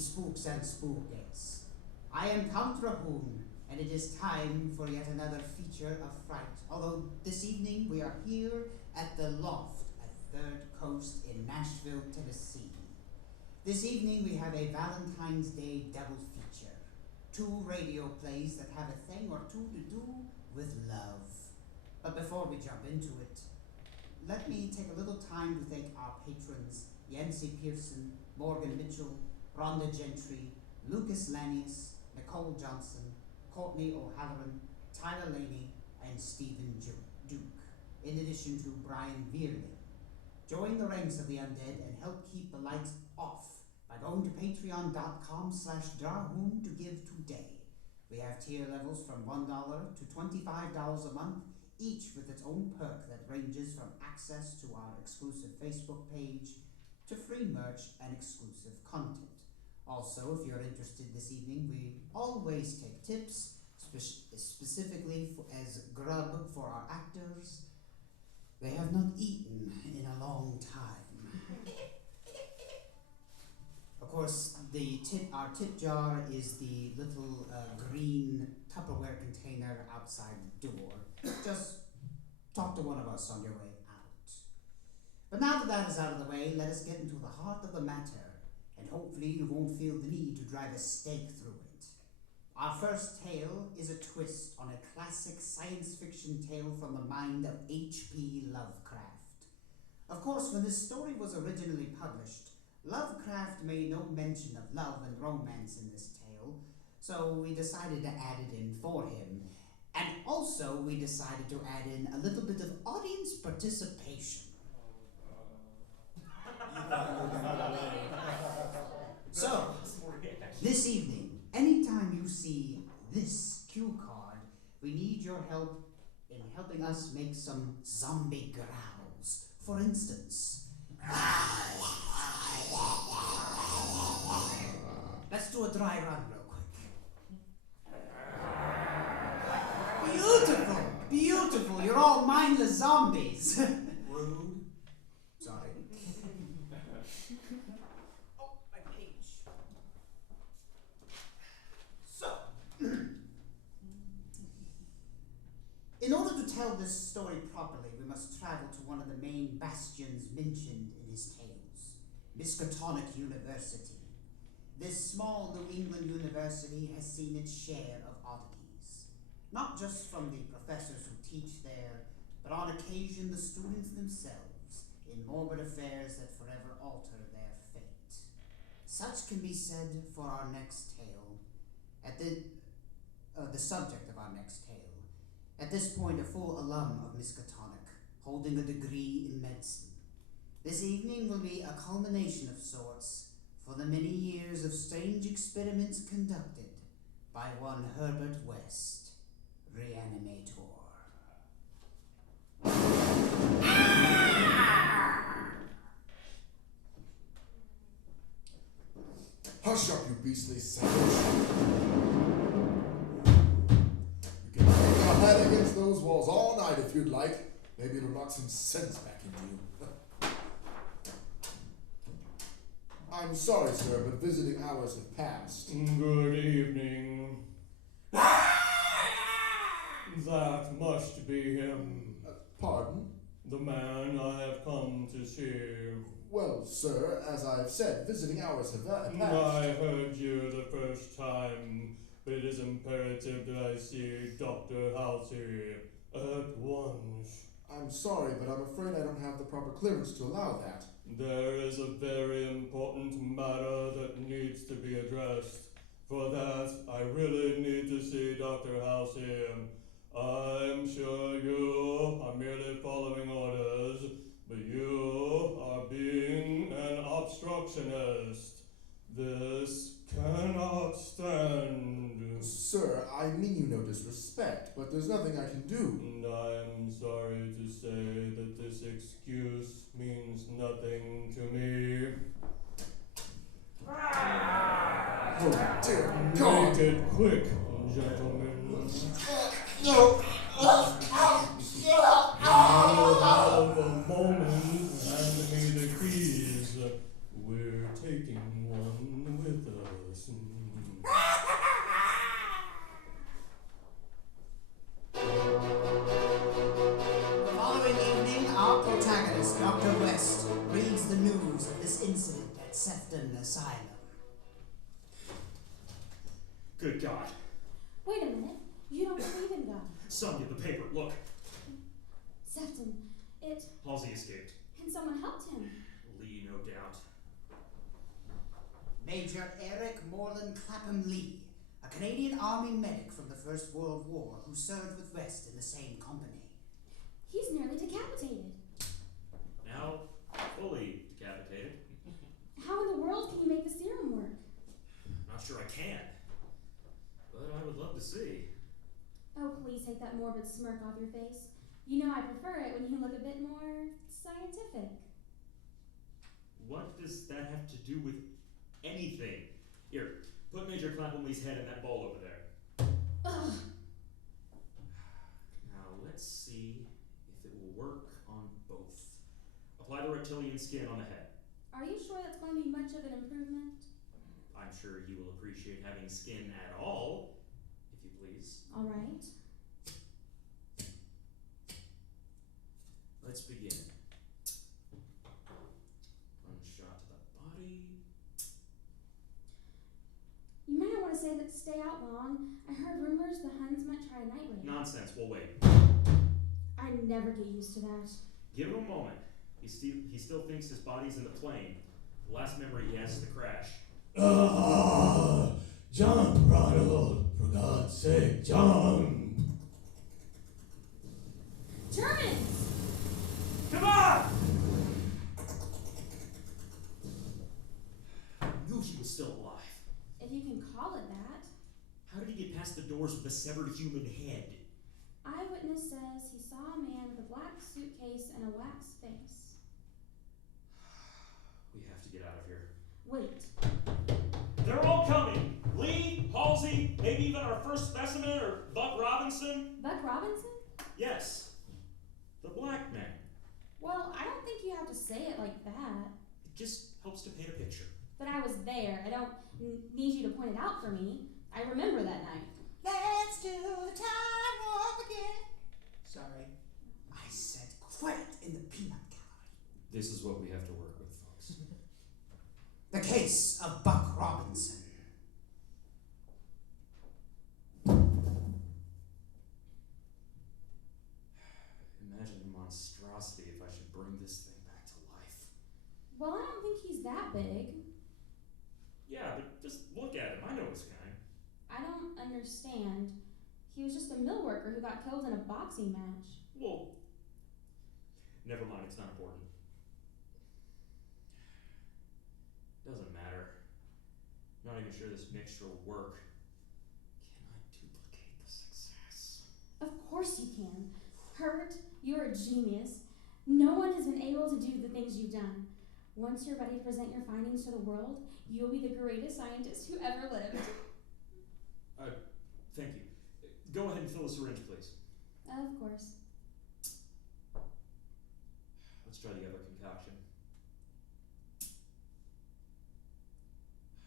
spooks and spookies. I am Count Drahoon, and it is time for yet another feature of Fright. Although this evening we are here at the Loft at Third Coast in Nashville, Tennessee. This evening we have a Valentine's Day double feature. 2 radio plays that have a thing or two to do with love. But before we jump into it, let me take a little time to thank our patrons, Yancy Pearson, Morgan Mitchell, Rhonda Gentry, Lucas Lanius, Nicole Johnson, Courtney O'Halloran, Tyler Laney, and Stephen Duke, in addition to Brian Veerling. Join the ranks of the undead and help keep the lights off by going to patreon.com/Drahoon to give today. We have tier levels from $1 to $25 a month, each with its own perk that ranges from access to our exclusive Facebook page to free merch and exclusive content. Also, if you're interested this evening, we always take tips, specifically as grub for our actors. They have not eaten in a long time. Of course, our tip jar is the little green Tupperware container outside the door. Just talk to one of us on your way out. But now that that is out of the way, let us get into the heart of the matter, and hopefully you won't feel the need to drive a stake through it. Our first tale is a twist on a classic science fiction tale from the mind of H.P. Lovecraft. Of course, when this story was originally published, Lovecraft made no mention of love and romance in this tale, so we decided to add it in for him. And also, we decided to add in a little bit of audience participation. So, this evening, anytime you see this cue card, we need your help in helping us make some zombie growls. For instance, let's do a dry run real quick. Beautiful! Beautiful! You're all mindless zombies. Rude. Sorry. Oh, my page. So, in order to tell this story properly, we must travel to one of the main bastions mentioned in his tales, Miskatonic University. This small New England university has seen its share of oddities, not just from the professors who teach there, but on occasion the students themselves, in morbid affairs that forever alter their fate. Such can be said for our next tale, the subject of our next tale. At this point, a full alum of Miskatonic, holding a degree in medicine. This evening will be a culmination of sorts for the many years of strange experiments conducted by one Herbert West, Reanimator. Hush up, you beastly savage. You can bang your head against those walls all night if you'd like. Maybe it'll knock some sense back into you. I'm sorry, sir, but visiting hours have passed. Good evening. That must be him. Pardon? The man I have come to see. Well, sir, as I've said, visiting hours have passed. I heard you the first time, but it is imperative that I see Dr. Halsey at once. I'm sorry, but I'm afraid I don't have the proper clearance to allow that. There is a very important matter that needs to be addressed. For that, I really need to see Dr. Halsey. I'm sure you are merely following orders, but you are being an obstructionist. This cannot stand. Sir, I mean you no disrespect, but there's nothing I can do. And I'm sorry to say that this excuse means nothing to me. Oh dear God! Make it quick, gentlemen. No! You have a moment, hand me the keys. We're taking one with us. Good God. Wait a minute. You don't believe in God. Sonia, the paper, look. Sefton, it... Halsey escaped. And someone helped him. Lee, no doubt. Major Eric Moreland Clapham-Lee, a Canadian Army medic from the First World War who served with West in the same company. He's nearly decapitated. Now, fully decapitated. How in the world can you make the serum work? Not sure I can. But I would love to see. Oh, please take that morbid smirk off your face. You know I prefer it when you look a bit more scientific. What does that have to do with anything? Here, put Major Clapham-Lee's head in that bowl over there. Ugh. Now, let's see if it will work on both. Apply the reptilian skin on the head. Are you sure that's going to be much of an improvement? I'm sure you will appreciate having skin at all, if you please. All right. Let's begin. One shot to the body. You might not want to stay out long. I heard rumors the Hinds might try a night raid. Nonsense, we'll wait. I never get used to that. Give him a moment. He still thinks his body's in the plane. The last memory he has is the crash. Jump, Ronald! For God's sake, jump! Germans! Come on! I knew he was still alive. If you can call it that. How did he get past the doors with a severed human head? Eyewitness says he saw a man with a black suitcase and a wax face. We have to get out of here. Wait. They're all coming! Lee, Halsey, maybe even our first specimen, or Buck Robinson. Buck Robinson? Yes. The black man. Well, I don't think you have to say it like that. It just helps to paint a picture. But I was there. I don't need you to point it out for me. I remember that night. Let's do the time warp again. Sorry, I said quiet in the peanut gallery. This is what we have to work with, folks. The case of Buck Robinson. Imagine the monstrosity if I should bring this thing back to life. Well, I don't think he's that big. Yeah, but just look at him. I know his kind. I don't understand. He was just a mill worker who got killed in a boxing match. Well, never mind. It's not important. Doesn't matter. Not even sure this mixture will work. Can I duplicate the success? Of course you can. Herbert, you're a genius. No one has been able to do the things you've done. Once you're ready to present your findings to the world, you'll be the greatest scientist who ever lived. Thank you. Go ahead and fill the syringe, please. Of course. Let's try the other concoction.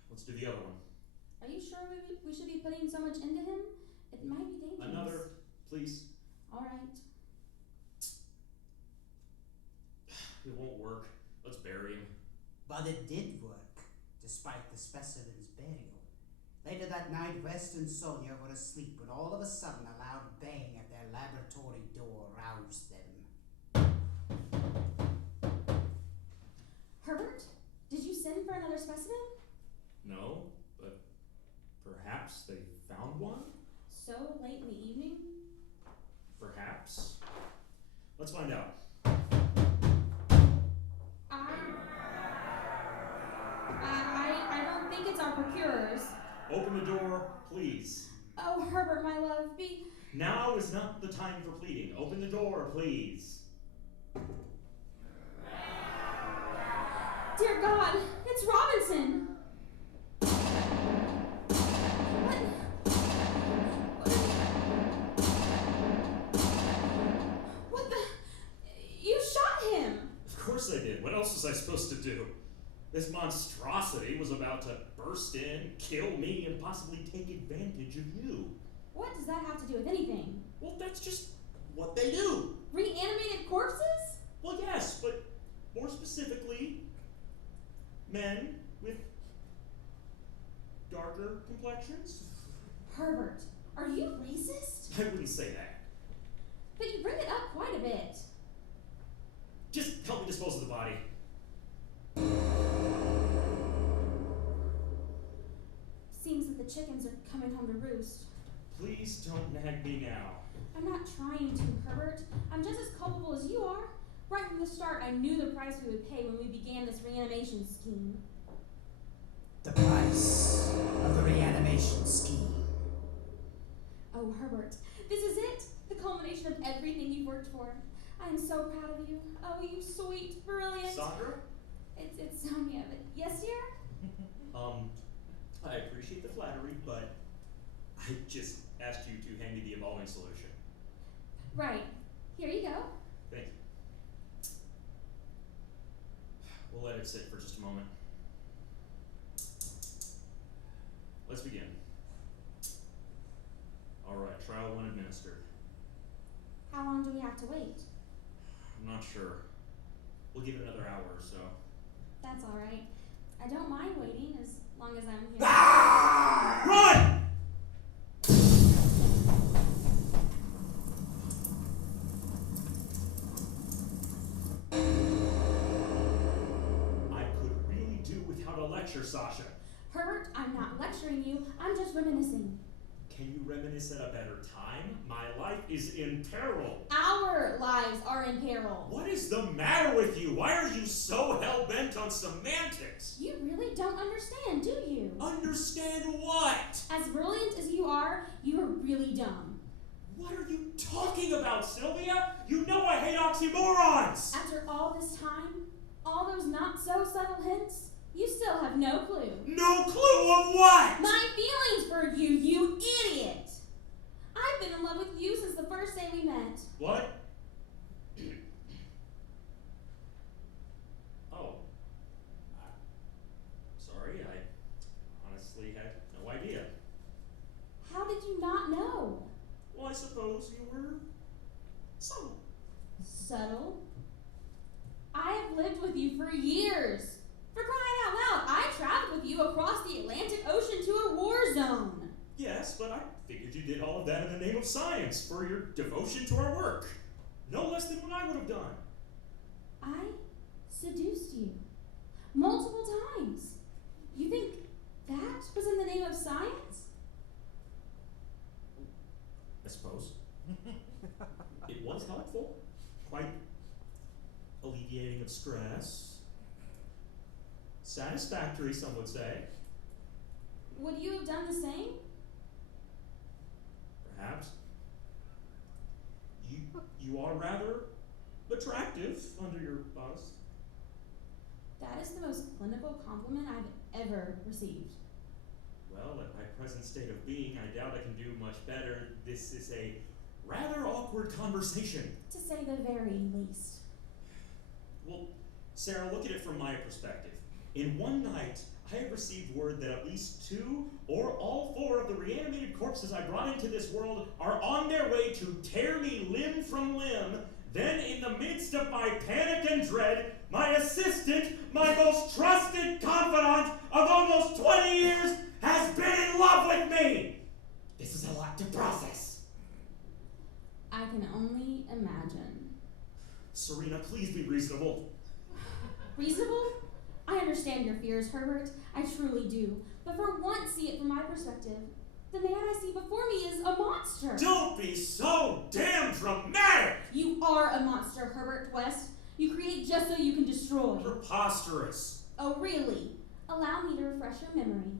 Let's do the other one. Are you sure we should be putting so much into him? It might be dangerous. Another, please. All right. It won't work. Let's bury him. But it did work, despite the specimen's burial. Later that night, West and Sonia were asleep when all of a sudden a loud bang at their laboratory door roused them. Herbert, did you send for another specimen? No, but perhaps they found one? So late in the evening? Perhaps. Let's find out. I don't think it's our procurers. Open the door, please. Oh, Herbert, my love, be... Now is not the time for pleading. Open the door, please. Dear God, it's Robinson! What? What the... You shot him! Of course I did. What else was I supposed to do? This monstrosity was about to burst in, kill me, and possibly take advantage of you. What does that have to do with anything? Well, that's just what they do. Reanimated corpses? Well, yes, but more specifically, men with darker complexions. Herbert, are you racist? I wouldn't say that. But you bring it up quite a bit. Just help me dispose of the body. Seems that the chickens are coming home to roost. Please don't nag me now. I'm not trying to, Herbert. I'm just as culpable as you are. Right from the start, I knew the price we would pay when we began this reanimation scheme. The price of the reanimation scheme. Oh, Herbert, this is it. The culmination of everything you've worked for. I am so proud of you. Oh, you sweet, brilliant. Sandra? It's Sonia, but yes, dear? I appreciate the flattery, but I just asked you to hand me the embalming solution. Right. Here you go. Thank you. We'll let it sit for just a moment. Let's begin. All right, trial 1 administered. How long do we have to wait? I'm not sure. We'll give it another hour or so. That's all right. I don't mind waiting as long as I'm here. Run! I could really do without a lecture, Sasha. Herbert, I'm not lecturing you. I'm just reminiscing. Can you reminisce at a better time? My life is in peril. Our lives are in peril. What is the matter with you? Why are you so hell-bent on semantics? You really don't understand, do you? Understand what? As brilliant as you are really dumb. What are you talking about, Sylvia? You know I hate oxymorons! After all this time, all those not-so-subtle hints, you still have no clue. No clue of what? My feelings for you, you idiot! I've been in love with you since the first day we met. What? Oh. Sorry, I honestly had no idea. How did you not know? Well, I suppose you were subtle. Subtle? I have lived with you for years. For crying out loud, I traveled with you across the Atlantic Ocean to a war zone. Yes, but I figured you did all of that in the name of science for your devotion to our work. No less than what I would have done. I seduced you. Multiple times. You think that was in the name of science? I suppose. It was helpful. Quite alleviating of stress. Satisfactory, some would say. Would you have done the same? Perhaps. You are rather attractive under your bodice. That is the most clinical compliment I've ever received. Well, at my present state of being, I doubt I can do much better. This is a rather awkward conversation. To say the very least. Well, Sarah, look at it from my perspective. In one night, I have received word that at least 2 or all 4 of the reanimated corpses I brought into this world are on their way to tear me limb from limb. Then, in the midst of my panic and dread, my assistant, my most trusted confidant of almost 20 years, has been in love with me! This is a lot to process. I can only imagine. Serena, please be reasonable. Reasonable? I understand your fears, Herbert. I truly do. But for once, see it from my perspective. The man I see before me is a monster. Don't be so damn dramatic! You are a monster, Herbert West. You create just so you can destroy. Preposterous. Oh, really? Allow me to refresh your memory.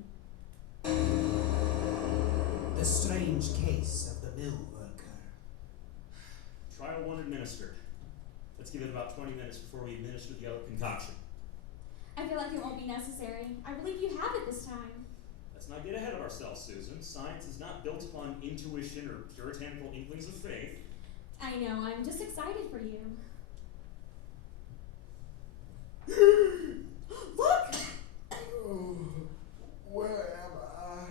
The strange case of the mill worker. Trial 1 administered. Let's give it about 20 minutes before we administer the other concoction. I feel like it won't be necessary. I believe you have it this time. Let's not get ahead of ourselves, Susan. Science is not built upon intuition or puritanical inklings of faith. I know, I'm just excited for you. Look! Oh, where am I?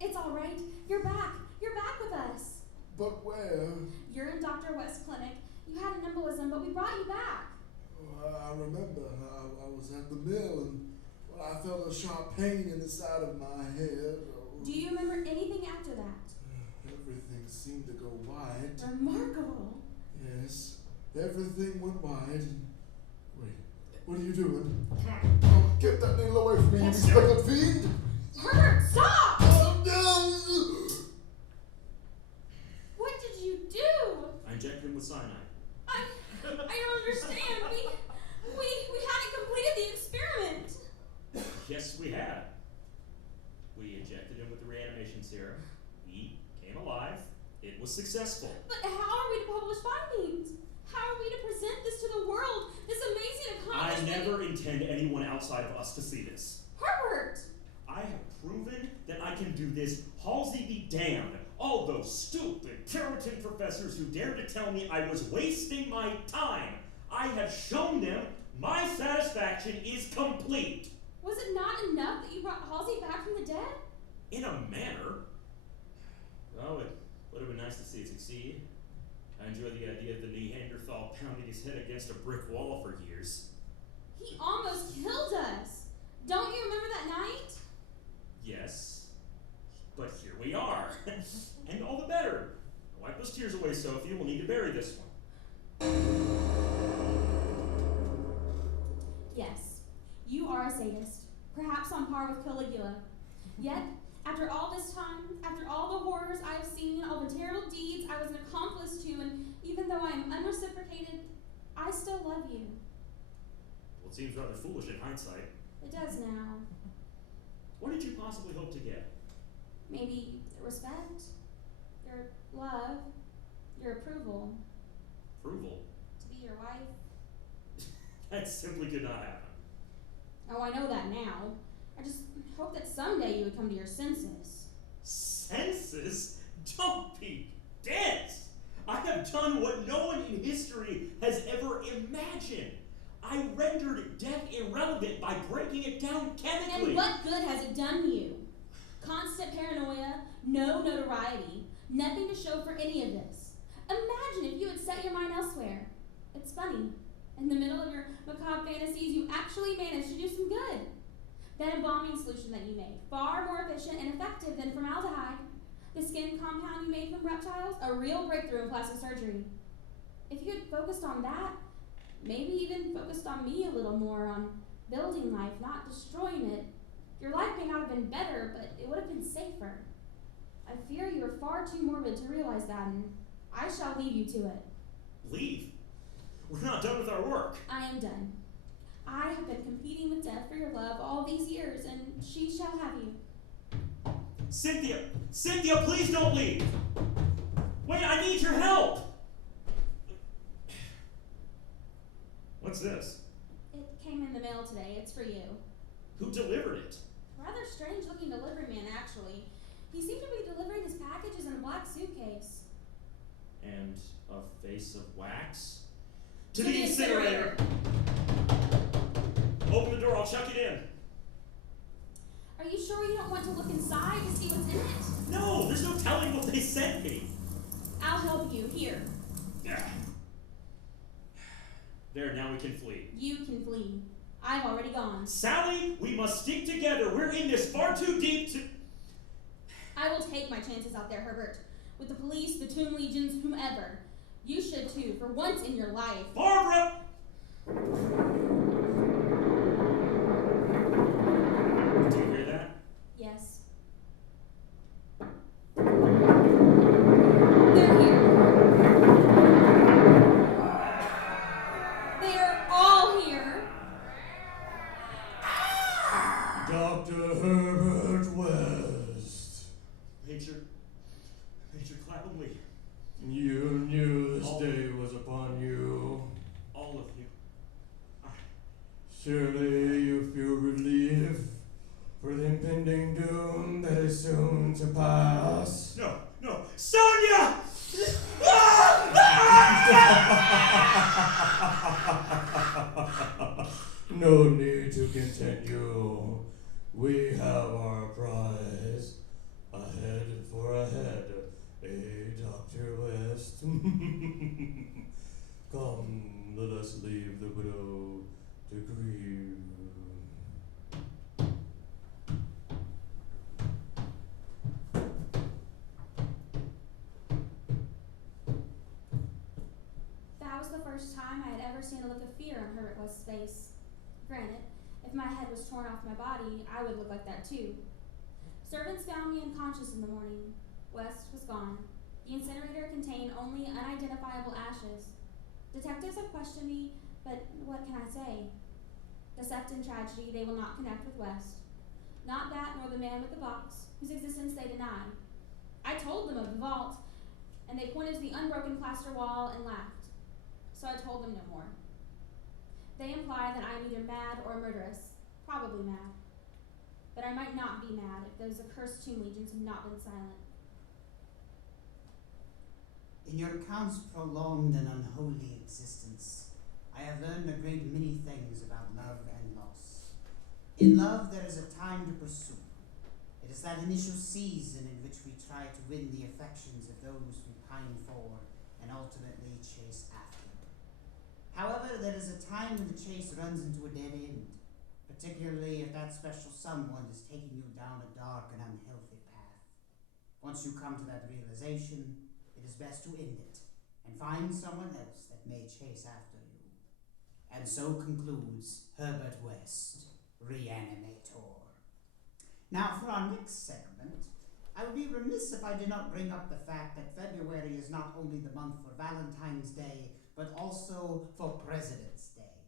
It's all right. You're back. You're back with us. But where? You're in Dr. West's clinic. You had an embolism, but we brought you back. Oh, I remember I was at the mill and I felt a sharp pain in the side of my head. Oh, Do you remember anything after that? Everything seemed to go wide. Remarkable. Yes, everything went wide. Wait, what are you doing? Oh, get that needle away from me, you speckled fiend! Herbert, stop! Oh, no! What did you do? I injected him with cyanide. I don't understand. We hadn't completed the experiment. Yes, we had. We injected him with the reanimation serum. He came alive. It was successful. But how are we to publish findings? How are we to present this to the world? This amazing I accomplishment. never intend anyone outside of us to see this. Herbert! I have proven that I can do this. Halsey be damned. All those stupid Puritan professors who dared to tell me I was wasting my time. I have shown them my satisfaction is complete. Was it not enough that you brought Halsey back from the dead? In a manner. Oh, it would have been nice to see it succeed. I enjoy the idea of the Neanderthal pounding his head against a brick wall for years. He almost killed us. Don't you remember that night? Yes, but here we are. And all the better. Wipe those tears away, Sophie. We'll need to bury this one. Yes, you are a sadist, perhaps on par with Caligula. Yet, after all this time, after all the horrors I have seen, all the terrible deeds I was an accomplice to, and even though I am unreciprocated, I still love you. Well, it seems rather foolish in hindsight. It does now. What did you possibly hope to get? Maybe your respect, your love, your approval. Approval? To be your wife. That simply could not happen. Oh, I know that now. I just hope that someday you would come to your senses. Senses? Don't be dense! I have done what no one in history has ever imagined. I rendered death irrelevant by breaking it down chemically. And what good has it done you? Constant paranoia, no notoriety, nothing to show for any of this. Imagine if you had set your mind elsewhere. It's funny. In the middle of your macabre fantasies, you actually managed to do some good. That embalming solution that you made, far more efficient and effective than formaldehyde. The skin compound you made from reptiles, a real breakthrough in plastic surgery. If you had focused on that, maybe even focused on me a little more, on building life, not destroying it, your life may not have been better, but it would have been safer. I fear you are far too morbid to realize that, and I shall leave you to it. Leave? We're not done with our work. I am done. I have been competing with death for your love all these years, and she shall have you. Cynthia! Cynthia, please don't leave! Wait, I need your help! What's this? It came in the mail today. It's for you. Who delivered it? Rather strange looking delivery man, actually. He seemed to be delivering his packages in a black suitcase. And a face of wax? To the incinerator! Open the door, I'll chuck it in. Are you sure you don't want to look inside to see what's in it? No, there's no telling what they sent me. I'll help you. Here. There, now we can flee. You can flee. I've already gone. Sally, we must stick together. We're in this far too deep to... I will take my chances out there, Herbert. With the police, the Tomb Legions, whomever. You should too, for once in your life. Barbara! Do you hear that? Yes. They're here. They're all here. Dr. Herbert West. Major Clapham-Lee. You knew this day was upon you. All of you. Surely you feel relief for the impending doom that is soon to pass. No. Sonia! No need to continue. We have our prize. A head for a head, Dr. West. Come, let us leave the widow to grieve. was the first time I had ever seen a look of fear on Herbert West's face. Granted, if my head was torn off my body, I would look like that too. Servants found me unconscious in the morning. West was gone. The incinerator contained only unidentifiable ashes. Detectives have questioned me, but what can I say? Except in tragedy, they will not connect with West. Not that nor the man with the box, whose existence they deny. I told them of the vault, and they pointed to the unbroken plaster wall and laughed. So I told them no more. They imply that I am either mad or murderous, probably mad. But I might not be mad if those accursed tomb legions had not been silent. In your count's prolonged and unholy existence, I have learned a great many things about love and loss. In love, there is a time to pursue. It is that initial season in which we try to win the affections of those we pine for and ultimately chase after. However, there is a time when the chase runs into a dead end, particularly if that special someone is taking you down a dark and unhealthy path. Once you come to that realization, it is best to end it and find someone else that may chase after you. And so concludes Herbert West, Reanimator. Now, for our next segment, I would be remiss if I did not bring up the fact that February is not only the month for Valentine's Day, but also for President's Day.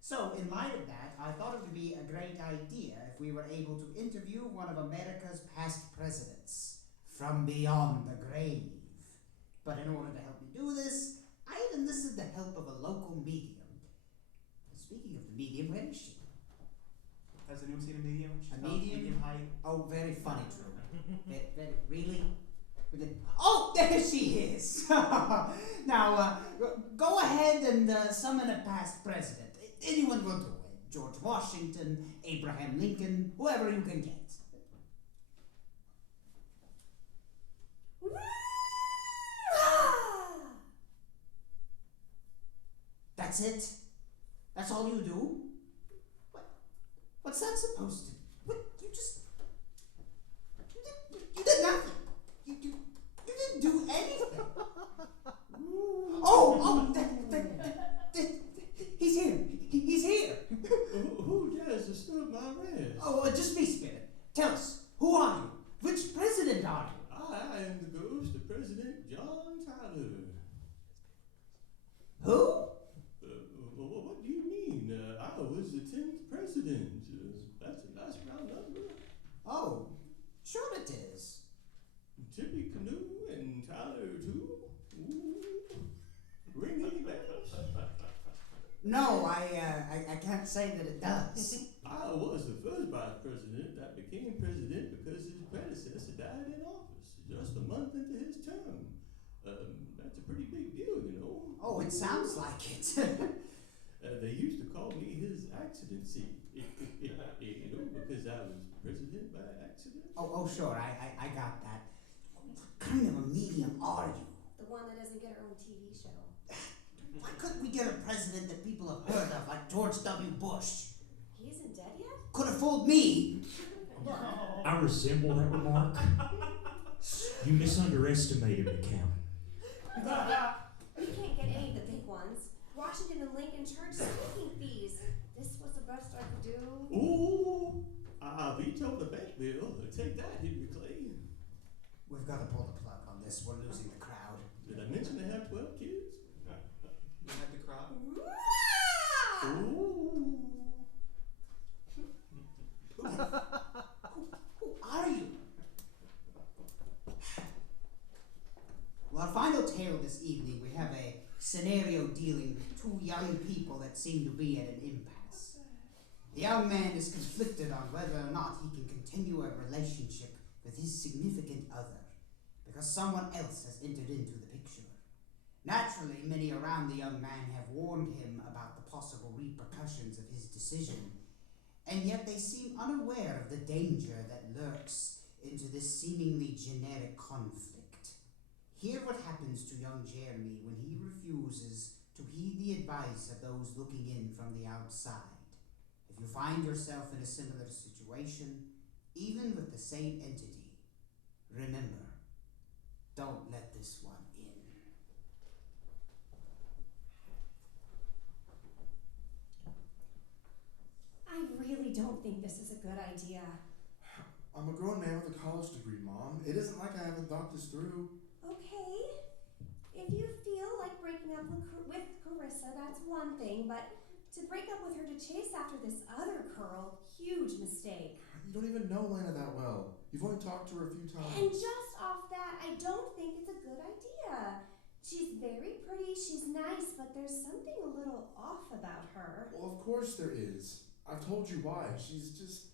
So, in light of that, I thought it would be a great idea if we were able to interview one of America's past presidents from beyond the grave. But in order to help me do this, I had enlisted the help of a local medium. Speaking of the medium, where is she? Has anyone seen a medium? She's A about medium? medium height. Oh, very funny, Drew. Really? Oh, there she is! Now, go ahead and summon a past president. Anyone will do it. George Washington, Abraham Lincoln, whoever you can get. That's it? That's all you do? What's that supposed to be? What? You did nothing. You didn't do anything. He's here. He's here. Who dares disturb my rest? Oh, just be spirit. Tell us, who are you? Which president are you? I am the ghost of President John Tyler. Who? What do you mean? I was the 10th president. That's a nice round number. Oh, sure it is. Tippy Canoe and Tyler too? Ooh. Ring any bells? No, I can't say that it does. I was the first vice president that became president because his predecessor died in office just a month into his term. That's a pretty big deal, you know. Oh, it sounds like it. They used to call me his accidency, you know, because I was president by accident. Oh, sure, I got that. What kind of a medium are you? The one that doesn't get her own TV show. Why couldn't we get a president that people have heard of, like George W. Bush? He isn't dead yet? Could have fooled me. I resemble that remark. You misunderestimated me, Cam. You can't get any of the big ones. Washington and Lincoln charge speaking fees. This was the best I could do. Ooh, I vetoed the bank bill. Take that, Henry Clay. We've got to pull the plug on this. We're losing the crowd. Did I mention they have 12 kids? You had the crowd? Ooh. Who are you? Well, our final tale this evening, we have a scenario dealing with two young people that seem to be at an impasse. The young man is conflicted on whether or not he can continue a relationship with his significant other, because someone else has entered into the picture. Naturally, many around the young man have warned him about the possible repercussions of his decision, and yet they seem unaware of the danger that lurks into this seemingly generic conflict. Hear what happens to young Jeremy when he refuses to heed the advice of those looking in from the outside. If you find yourself in a similar situation, even with the same entity, remember, don't let this one in. this is a good idea. I'm a grown man with a college degree, Mom. It isn't like I haven't thought this through. Okay. If you feel like breaking up with Carissa, that's one thing, but to break up with her to chase after this other girl, huge mistake. You don't even know Lana that well. You've only talked to her a few times. And just off that, I don't think it's a good idea. She's very pretty, she's nice, but there's something a little off about her. Well, of course there is. I've told you why. She's just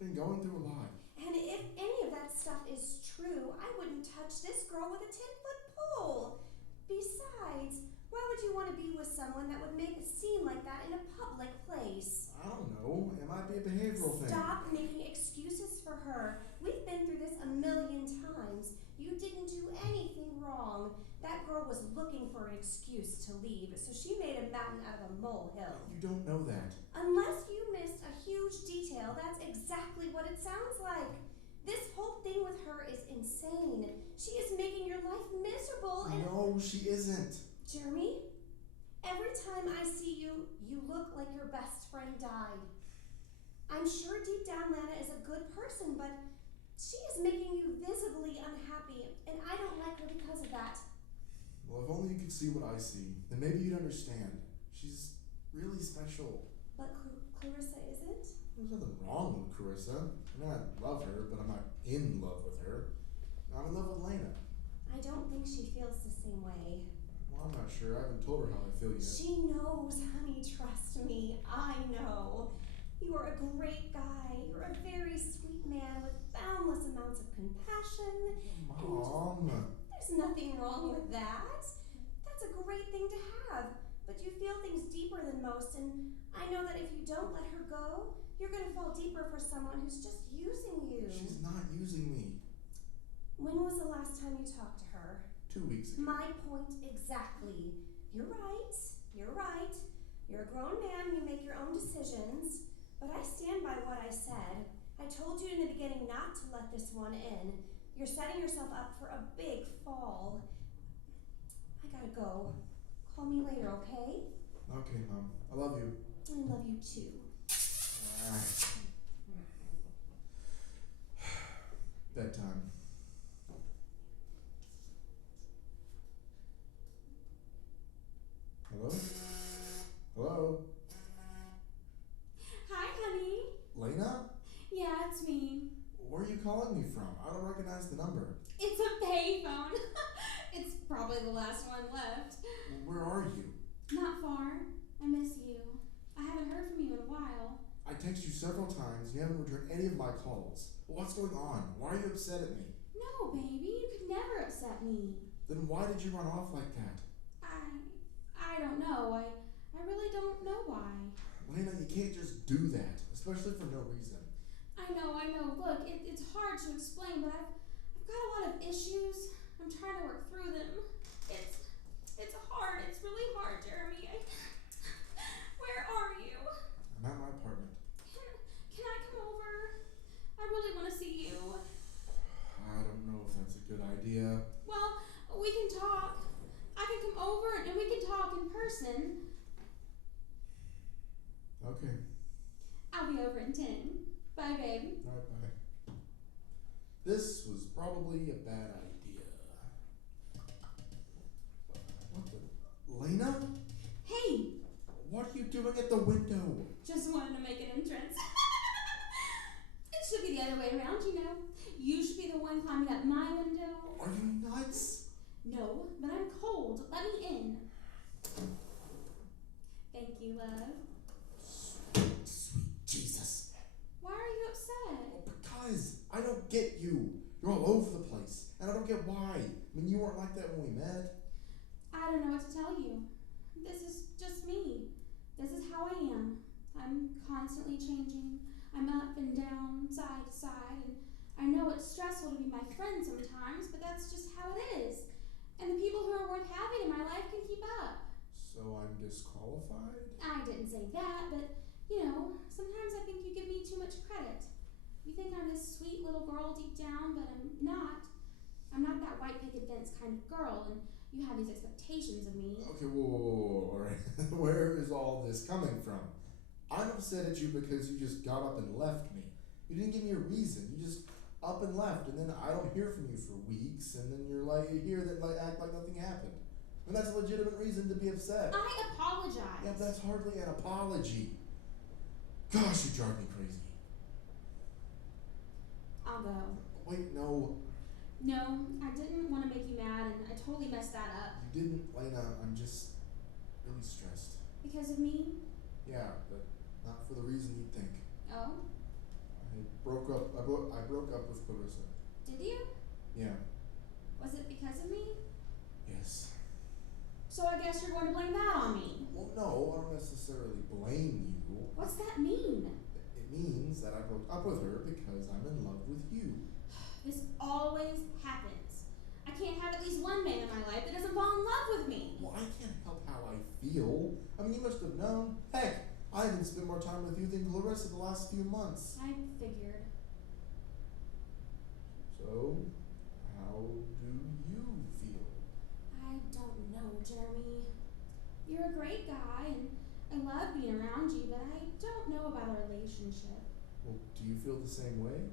been going through a lot. And if any of that stuff is true, I wouldn't touch this girl with a 10-foot pole. Besides, why would you want to be with someone that would make a scene like that in a public place? I don't know. It might be a behavioral thing. Stop making excuses for her. We've been through this a million times. You didn't do anything wrong. That girl was looking for an excuse to leave, so she made a mountain out of a molehill. You don't know that. Unless you missed a huge detail, that's exactly what it sounds like. This whole thing with her is insane. She is making your life miserable and— No, she isn't. Jeremy, every time I see you, you look like your best friend died. I'm sure deep down Lana is a good person, but she is making you visibly unhappy, and I don't like her because of that. Well, if only you could see what I see, then maybe you'd understand. She's really special. But Clarissa isn't? There's nothing wrong with Carissa. I mean, I love her, but I'm not in love with her. I'm in love with Lana. I don't think she feels the same way. Well, I'm not sure. I haven't told her how I feel yet. She knows, honey, trust me. I know. You are a great guy. You're a very sweet man with boundless amounts of compassion. Mom. There's nothing wrong with that. That's a great thing to have. But you feel things deeper than most, and I know that if you don't let her go, you're going to fall deeper for someone who's just using you. She's not using me. When was the last time you talked to her? 2 weeks ago. My point exactly. You're right. You're right. You're a grown man, you make your own decisions. But I stand by what I said. I told you in the beginning not to let this one in. You're setting yourself up for a big fall. I gotta go. Call me later, okay? Okay, Mom. I love you. I love you too. Bedtime. Hello? Hello? Hi, honey. Lana? Yeah, it's me. Where are you calling me from? I don't recognize the number. It's a payphone. It's probably the last one left. Where are you? Not far. I miss you. I haven't heard from you in a while. I text you several times and you haven't returned any of my calls. What's going on? Why are you upset at me? No, baby, you could never upset me. Then why did you run off like that? I don't know. I really don't know why. Lana, you can't just do that, especially for no reason. I know. Look, it's hard to explain, but I've got a lot of issues. I'm trying to work through them. It's hard. It's really hard, Jeremy. Where are you? I'm at my apartment. Can I come over? I really want to see you. I don't know if that's a good idea. Well, we can talk. I can come over and we can talk in person. Okay. I'll be over in 10. Bye, babe. Alright, bye. This was probably a bad idea. What the? Lana? Hey! What are you doing at the window? Just wanted to make an entrance. It should be the other way around, you know. You should be the one climbing up my window. Are you nuts? No, but I'm cold. Let me in. Thank you, love. Sweet Jesus. Why are you upset? Because I don't get you. You're all over the place. And I don't get why. I mean, you weren't like that when we met. I don't know what to tell you. This is just me. This is how I am. I'm constantly changing. I'm up and down, side to side, and I know it's stressful to be my friend sometimes, but that's just how it is. And the people who are worth having in my life can keep up. So I'm disqualified? I didn't say that, but, you know, sometimes I think you give me too much credit. You think I'm this sweet little girl deep down, but I'm not. I'm not that white picket fence kind of girl, and you have these expectations of me. Okay, whoa. All right. Where is all this coming from? I'm upset at you because you just got up and left me. You didn't give me a reason. You just up and left, and then I don't hear from you for weeks, and then you're here that act like nothing happened. And that's a legitimate reason to be upset. I apologize. Yeah, that's hardly an apology. Gosh, you drive me crazy. I'll go. Wait, no. No, I didn't want to make you mad, and I totally messed that up. You didn't, Lana. I'm just really stressed. Because of me? Yeah, but not for the reason you'd think. Oh? I broke up with Clarissa. Did you? Yeah. Was it because of me? Yes. So I guess you're going to blame that on me. Well, no, I don't necessarily blame you. What's that mean? It means that I broke up with her because I'm in love with you. This always happens. I can't have at least one man in my life that doesn't fall in love with me. Well, I can't help how I feel. I mean, you must have known. Heck, I haven't spent more time with you than Clarissa the last few months. I figured. So, how do you feel? I don't know, Jeremy. You're a great guy, and I love being around you, but I don't know about a relationship. Well, do you feel the same way?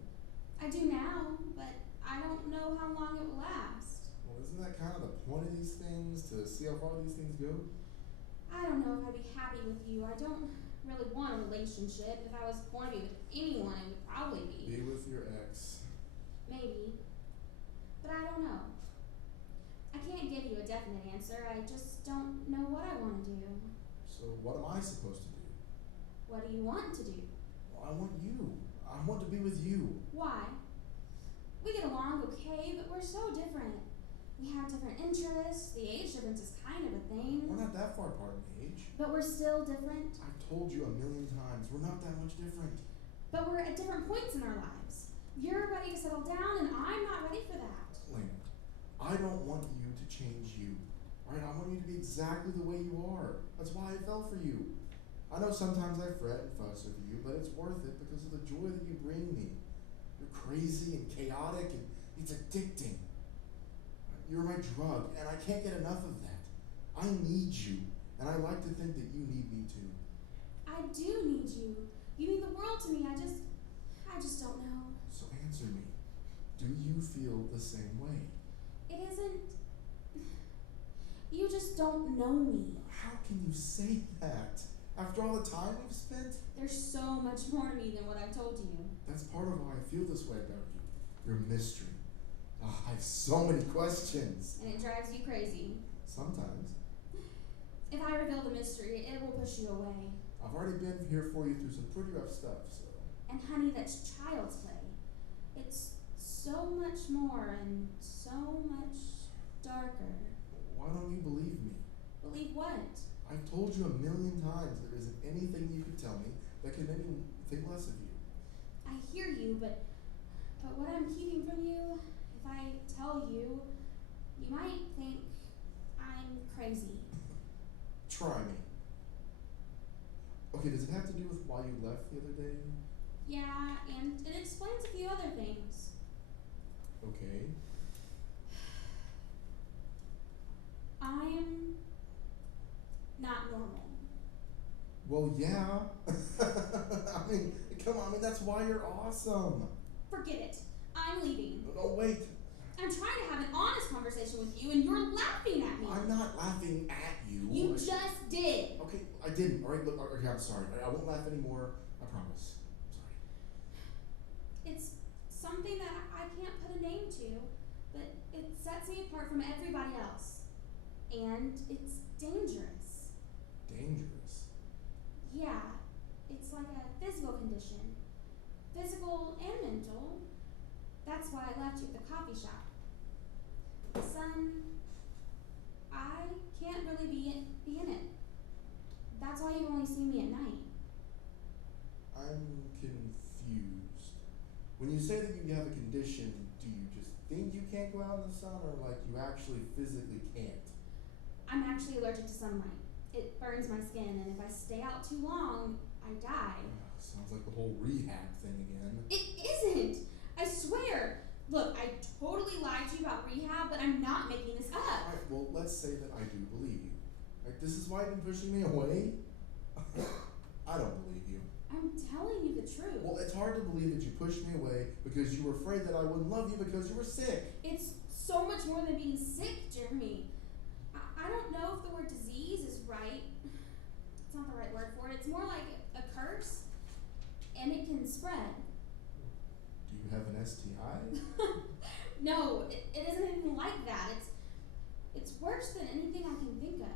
I do now, but I don't know how long it will last. Well, isn't that kind of the point of these things, to see how far these things go? I don't know if I'd be happy with you. I don't really want a relationship. If I was going to be with anyone, it would probably be. Be with your ex. Maybe. But I don't know. I can't give you a definite answer. I just don't know what I want to do. So what am I supposed to do? What do you want to do? Well, I want you. I want to be with you. Why? We get along okay, but we're so different. We have different interests. The age difference is kind of a thing. We're not that far apart in age. But we're still different. I've told you 1,000,000 times, we're not that much different. But we're at different points in our lives. You're ready to settle down, and I'm not ready for that. Lana, I don't want you to change you. Alright, I want you to be exactly the way you are. That's why I fell for you. I know sometimes I fret and fuss over you, but it's worth it because of the joy that you bring me. You're crazy and chaotic, and it's addicting. You're my drug, and I can't get enough of that. I need you, and I like to think that you need me too. I do need you. You mean the world to me. I just don't know. So answer me. Do you feel the same way? It isn't. You just don't know me. How can you say that? After all the time we've spent? There's so much more to me than what I've told you. That's part of why I feel this way about you. Your mystery. I have so many questions. And it drives you crazy. Sometimes. If I reveal the mystery, it will push you away. I've already been here for you through some pretty rough stuff, so. And honey, that's child's play. It's so much more and so much darker. Why don't you believe me? Believe what? I've told you 1,000,000 times there isn't anything you could tell me that could make me think less of you. I hear you, but what I'm keeping from you, if I tell you, you might think I'm crazy. Try me. Okay, does it have to do with why you left the other day? Yeah, and it explains a few other things. Okay. I'm not normal. Well, yeah. I mean, come on, that's why you're awesome. Forget it. I'm leaving. No, wait. I'm trying to have an honest conversation with you, and you're laughing at me. I'm not laughing at you. You just did. Okay, I didn't. All right, look, okay, I'm sorry. I won't laugh anymore. I promise. I'm sorry. It's something that I can't put a name to, but it sets me apart from everybody else. And it's dangerous. Dangerous? Yeah, it's like a physical condition. Physical and mental. That's why I left you at the coffee shop. Son, I can't really be in it. That's why you only see me at night. I'm confused. When you say that you have a condition, do you just think you can't go out in the sun, or like you actually physically can't? I'm actually allergic to sunlight. It burns my skin, and if I stay out too long, I die. Sounds like the whole rehab thing again. It isn't! I swear! Look, I totally lied to you about rehab, but I'm not making this up. Alright, well, let's say that I do believe you. Like, this is why you've been pushing me away? I don't believe you. I'm telling you the truth. Well, it's hard to believe that you pushed me away because you were afraid that I wouldn't love you because you were sick. It's so much more than being sick, Jeremy. I don't know if the word disease is right. It's not the right word for it. It's more like a curse, and it can spread. Do you have an STI? No, it isn't anything like that. It's worse than anything I can think of.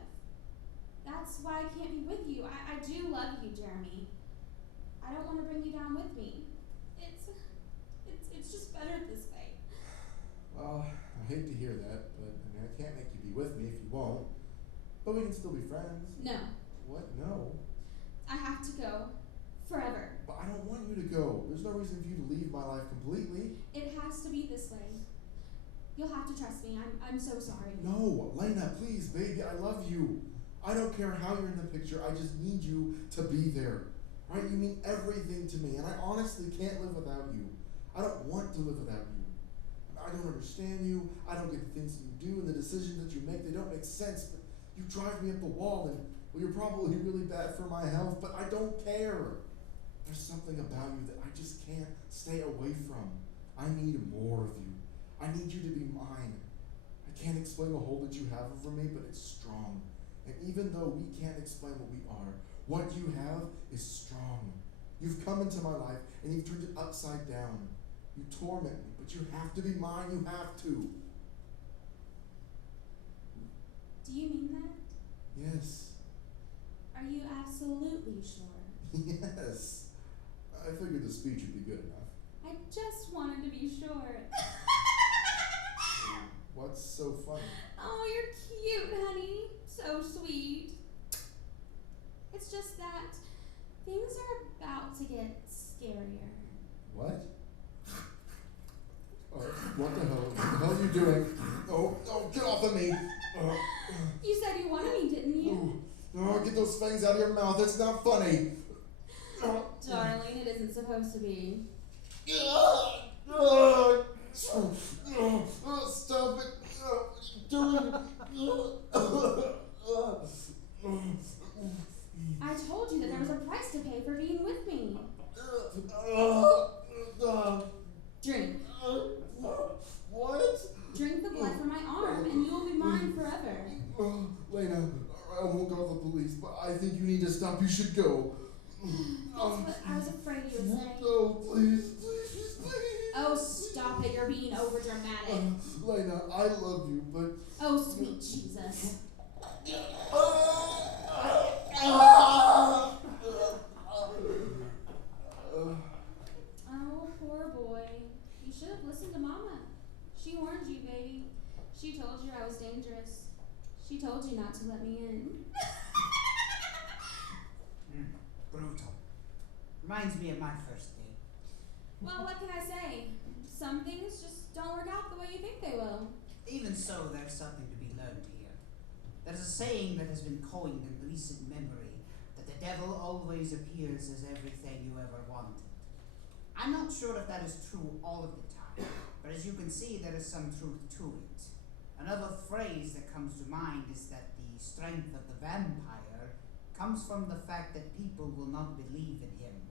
That's why I can't be with you. I do love you, Jeremy. I don't want to bring you down with me. It's just better this way. Well, I hate to hear that, but I can't make you be with me if you won't. But we can still be friends. No, What? No. I have to go. Forever. But I don't want you to go. There's no reason for you to leave my life completely. It has to be this way. You'll have to trust me. I'm so sorry. No, Lana, please, baby, I love you. I don't care how you're in the picture. I just need you to be there. Right? You mean everything to me, and I honestly can't live without you. I don't want to live without you. I don't understand you. I don't get the things that you do and the decisions that you make. They don't make sense, but you drive me up the wall, and well, you're probably really bad for my health, but I don't care. There's something about you that I just can't stay away from. I need more of you. I need you to be mine. I can't explain the hold that you have over me, but it's strong. And even though we can't explain what we are, what you have is strong. You've come into my life and you've turned it upside down. You torment me, but you have to be mine. You have to. Do you mean that? Yes. Are you absolutely sure? Yes. I figured the speech would be good enough. I just wanted to be sure. What's so funny? Oh, you're cute, honey. So sweet. It's just that things are about to get scarier. What? What the hell? What the hell are you doing? Oh, get off of me! You said you wanted me, didn't you? Oh, get those fangs out of your mouth. It's not funny. Darling, it isn't supposed to be. Stop it. Doing. I told you that there was a price to pay for being with me. Drink. What? Drink the blood from my arm, and you will be mine forever. Lana, I won't call the police, but I think you need to stop. You should go. That's what I was afraid you would say. No, please. Oh, stop it. You're being overdramatic. Lana, I love you, but... Oh, sweet Jesus. Oh, poor boy. You should have listened to Mama. She warned you, baby. She told you I was dangerous. She told you not to let me in. Brutal. Reminds me of my first date. Well, what can I say? Some things just don't work out the way you think they will. Even so, there's something to be learned here. There's a saying that has been coined in recent memory, that the devil always appears as everything you ever wanted. I'm not sure if that is true all of the time, but as you can see, there is some truth to it. Another phrase that comes to mind is that the strength of the vampire comes from the fact that people will not believe in him,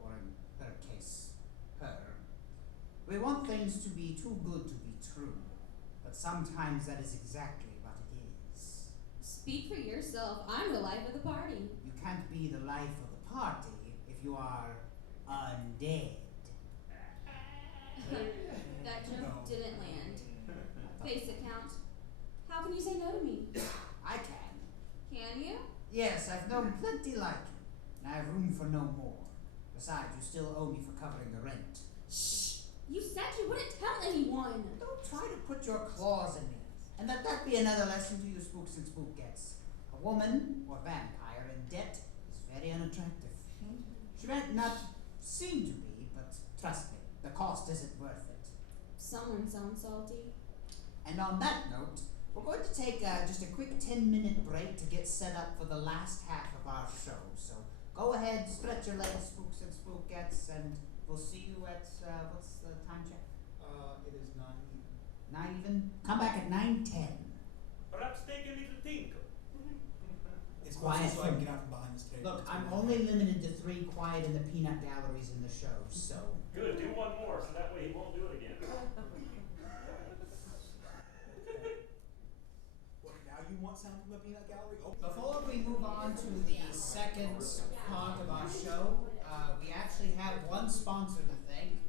or in her case, her. We want things to be too good to be true, but sometimes that is exactly what it is. Speak for yourself. I'm the life of the party. You can't be the life of the party if you are undead. That joke didn't land. Face it, Count. How can you say no to me? I can. Can you? Yes, I've known plenty like you, and I have room for no more. Besides, you still owe me for covering the rent. Shh! You said you wouldn't tell anyone. Don't try to put your claws in me. And let that be another lesson to you spooks and spookettes. A woman, or vampire, in debt is very unattractive. She might not seem to be, but trust me, the cost isn't worth it. Someone sounds salty. And on that note, we're going to take just a quick 10-minute break to get set up for the last half of our show. So go ahead, stretch your legs, spooks and spookettes, and we'll see you at, what's the time check? It is 9 even. 9 even? Come back at 9:10. Perhaps take a little think. It's Quiet. closer so I can get out from behind this cake. Look, It's I'm gonna only be- limited to 3 quiet and the peanut galleries in the show, so. Good, do one more, so that way he won't do it again. What, now you want sound from the peanut gallery? Oh. Before we move on to the second part of our show, we actually have one sponsor to thank,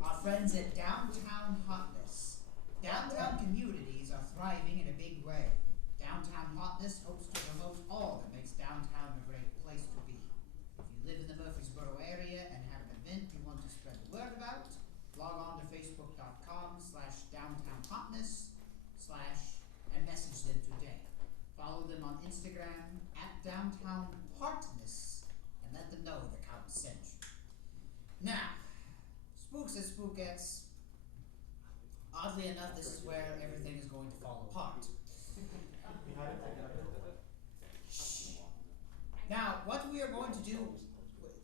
our friends at Downtown Hotness. Downtown communities are thriving in a big way. Downtown Hotness hopes to promote all that makes downtown a great place to be. If you live in the Murfreesboro area and have an event you want to spread the word about, log on to facebook.com/downtownhotness/ and message them today. Follow them on Instagram @downtownheartness and let them know the Count sent you. Now, spooks and spookettes, oddly enough, this is where everything is going to fall apart. Now, what we are going to do,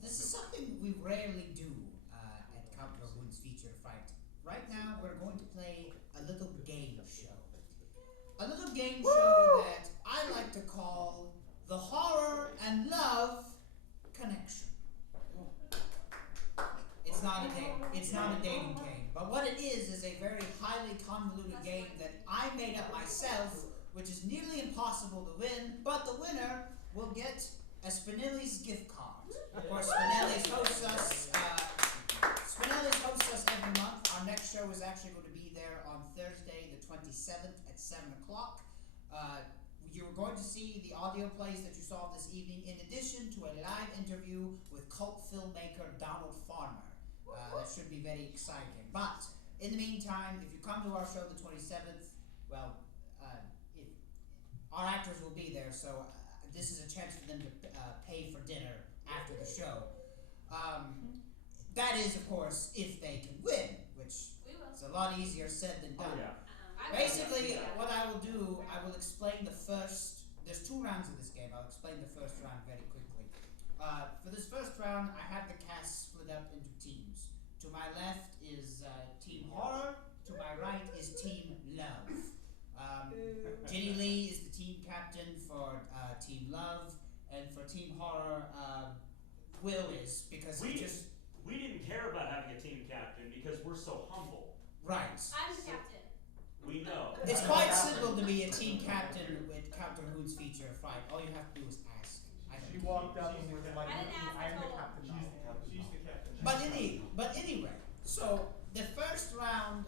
this is something we rarely do at Count Drahoon's feature Fright. Right now, we're going to play a little game show. A little game show that I like to call the Horror and Love Connection. It's not a dating game, but what it is a very highly convoluted game that I made up myself, which is nearly impossible to win, but the winner will get a Spinelli's gift card. Of course, Spinelli's hosts us every month. Our next show is actually going to be there on Thursday, the 27th at 7 o'clock. You're going to see the audio plays that you saw this evening, in addition to a live interview with cult filmmaker Donald Farmer. That should be very exciting. But in the meantime, if you come to our show the 27th, well, our actors will be there, so this is a chance for them to pay for dinner after the show. That is, of course, if they can win, which is a lot easier said than done. Oh, yeah. Basically, what I will do, I will explain the first. There's 2 rounds of this game. I'll explain the first round very quickly. For this first round, I have the cast split up into teams. To my left is Team Horror. To my right is Team Love. Ginny Lee is the team captain for Team Love, and for Team Horror, Will is, because We didn't care about having a team captain because we're so humble. right. I'm the captain. We know. It's quite simple to be a team captain with Count Drahoon's feature Fright. All you have to do is ask. She walked up and was like, I didn't ask, I I'm the told. captain now. She's the captain. But anyway, so the first round,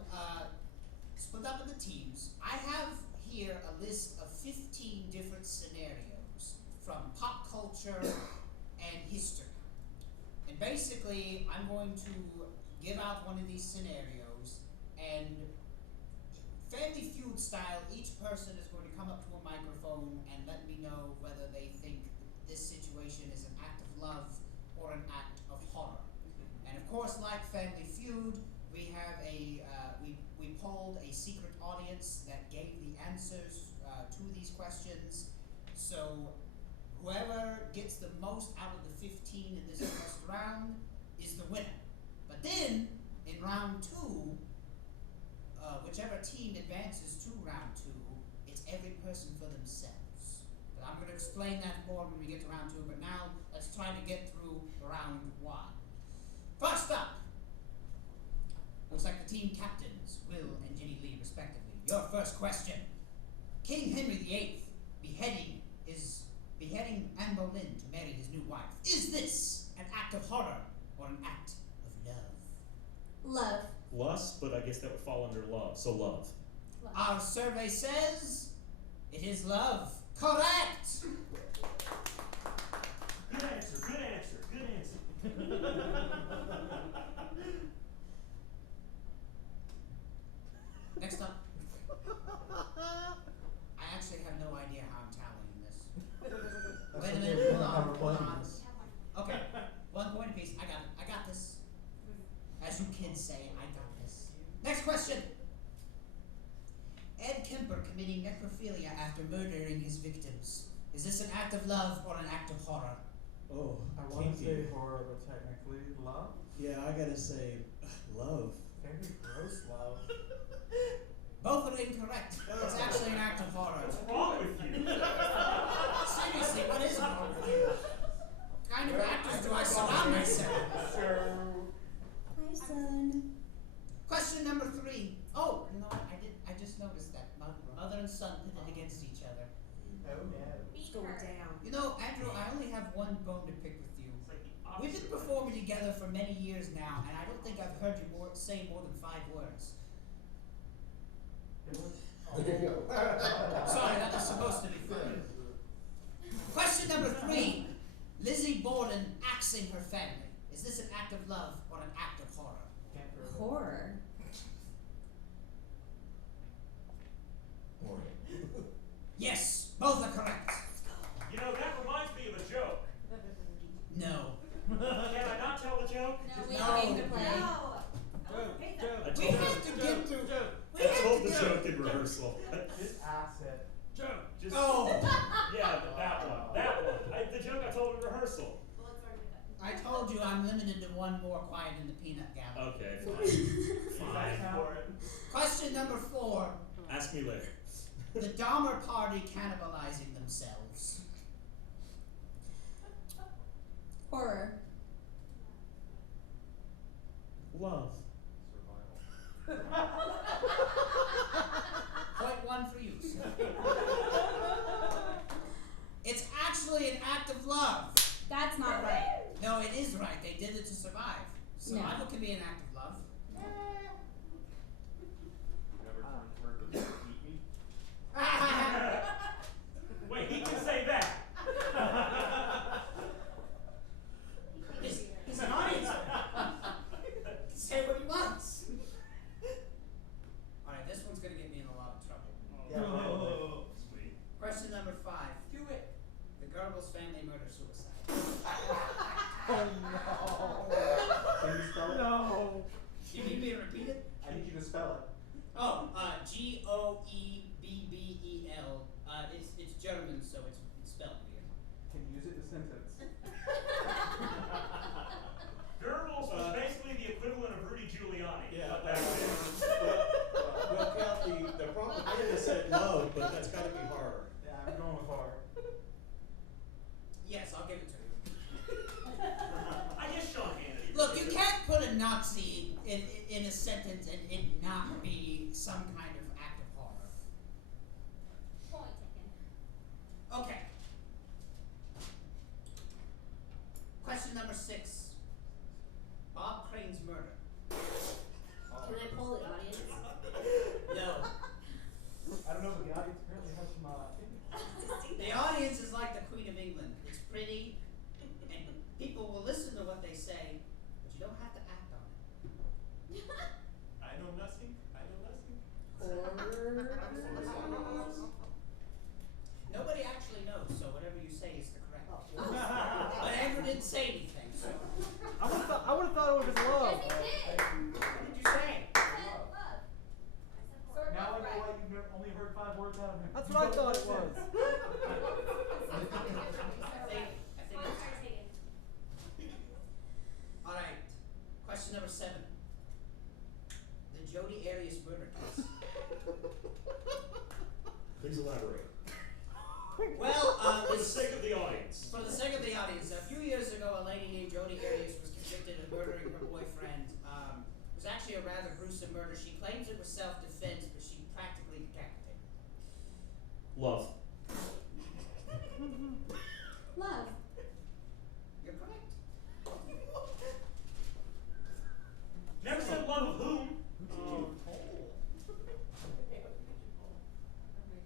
split up into teams. I have here a list of 15 different scenarios from pop culture and history. And basically, I'm going to give out one of these scenarios, and Family Feud style, each person is going to come up to a microphone and let me know whether they think this situation is an act of love or an act of horror. And of course, like Family Feud, we have we polled a secret audience that gave the answers to these questions. So whoever gets the most out of the 15 in this first round is the winner. But then in round 2, whichever team advances to round 2, it's every person for themselves. But I'm going to explain that more when we get to round 2, but now let's try to get through round 1. First up, looks like the team captains, Will and Ginny Lee, respectively. Your first question. King Henry VIII beheading Anne Boleyn to marry his new wife. Is this an act of horror or an act of love? Love. Lust, but I guess that would fall under love, so love. Our survey says it is love. Correct! Good answer, good answer, good answer. Next up. I actually have no idea how I'm tallying this. Wait a minute, hold on. Okay, 1 point apiece. I got this. As you kids say, I got this. Next question. Ed Kemper committing necrophilia after murdering his victims. Is this an act of love or an act of horror? Oh, I want to say horror, but technically love. Yeah, I gotta say, love. Very gross love. Both are incorrect. It's actually an act of horror. What's wrong with you? Seriously, what is wrong with you? 3. Oh, you know what? I just noticed that. Mother and son pitted against each other. Oh no. Beat Go her. down. You know, Andrew, I only have one bone to pick with you. It's like the We've opposite been of performing together for many years now, and I don't think I've heard you say more than 5 words. There you go. Sorry, that was supposed to be funny. Question number 3. Lizzie Borden axing her family. Is this an act of love or an act of horror? Can't prove it. Horror. Yes, both are correct. You know, that reminds me of a joke. No. Can I not tell the joke? No, we No. have a game to play. No. Hey, that. I We told have to get through. We I have told to the get joke in rehearsal. Just ask it. Joke. Just Oh, yeah, that one. That one. The joke I told in rehearsal. Well, let's argue that. I told you I'm limited to one more quiet in the peanut gallery. Okay, fine. Fine. For it. Question number 4. Ask me later. The Dahmer party cannibalizing themselves. Horror. Love. Point 1 for you, sir. It's actually an act of love. That's not right. No, it is right. They did it to survive. Survival No. can be an act of love. Wait, he can say that. He's an audience. He can say what he wants. Alright, this one's gonna get me in a lot of trouble. Yeah, Sweet. Question number 5. Do it. The Goebbels family murder suicide. Oh no. Can you spell it? No. You need me to repeat it? I need you to spell it. Oh, Goebbel. It's German, so it's spelled weird. Can you use it in a sentence? Goebbels was basically the equivalent of Rudy Giuliani. Yeah. Back then. Well, Cal, the propaganda said love, but that's got to be horror. Yeah, I'm going with horror. Yes, I'll give it to you. I guess Sean Hannity. Look, you can't put a Nazi in a sentence and it not be some kind of act of horror. Point taken. Okay. Question number 6. Bob Crane's murder. Can I pull the audience? No. I don't know, but the audience apparently has some opinions. The audience is like the Queen of England. It's pretty, and people will listen to what they say, but you don't have to act on it. I know nothing. I know nothing. Horror. Nobody actually knows, so whatever you say is the correct. Oh. But Andrew didn't say anything, so. I would have thought it was love. Yes, he did. What did you say? I said love. I said Now I horror. know why you've only heard 5 words out of him. That's You what I don't thought it listen. was. I think Point it's taken. Alright. Question number 7. The Jodi Arias murder case. Please elaborate. Well, For the sake of the audience. for the sake of the audience, a few years ago, a lady named Jodi Arias was convicted of murdering her boyfriend. It was actually a rather gruesome murder. She claims it was self-defense, but she practically decapitated him. Love. Love. You're correct. Never said love of whom.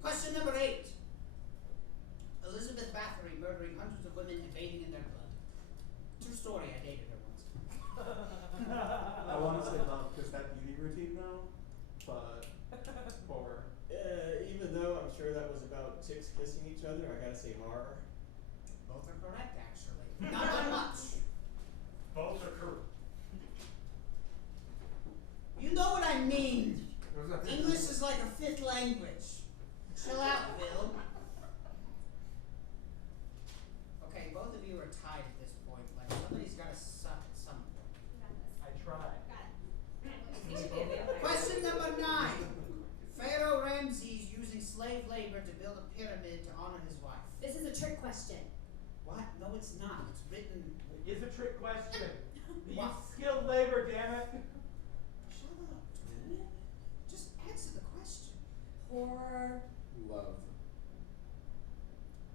Question number 8. Elizabeth Bathory murdering hundreds of women and bathing in their blood. True story, I dated her once. I want to say love because that beauty routine though, but horror. Even though I'm sure that was about chicks kissing each other, I gotta say horror. Both are correct, actually. Not by much. Both are correct. You know what I mean. There's nothing- English is like a 5th language. Chill out, Bill. Okay, both of you are tied at this point. Like, somebody's got to suck at some point. I tried. Got it. Question number 9. Pharaoh Ramses using slave labor to build a pyramid to honor his wife. This is a trick question. What? No, it's not. It's written. It is a trick question. We use What? skilled labor, damn it. Shut up, dude. love.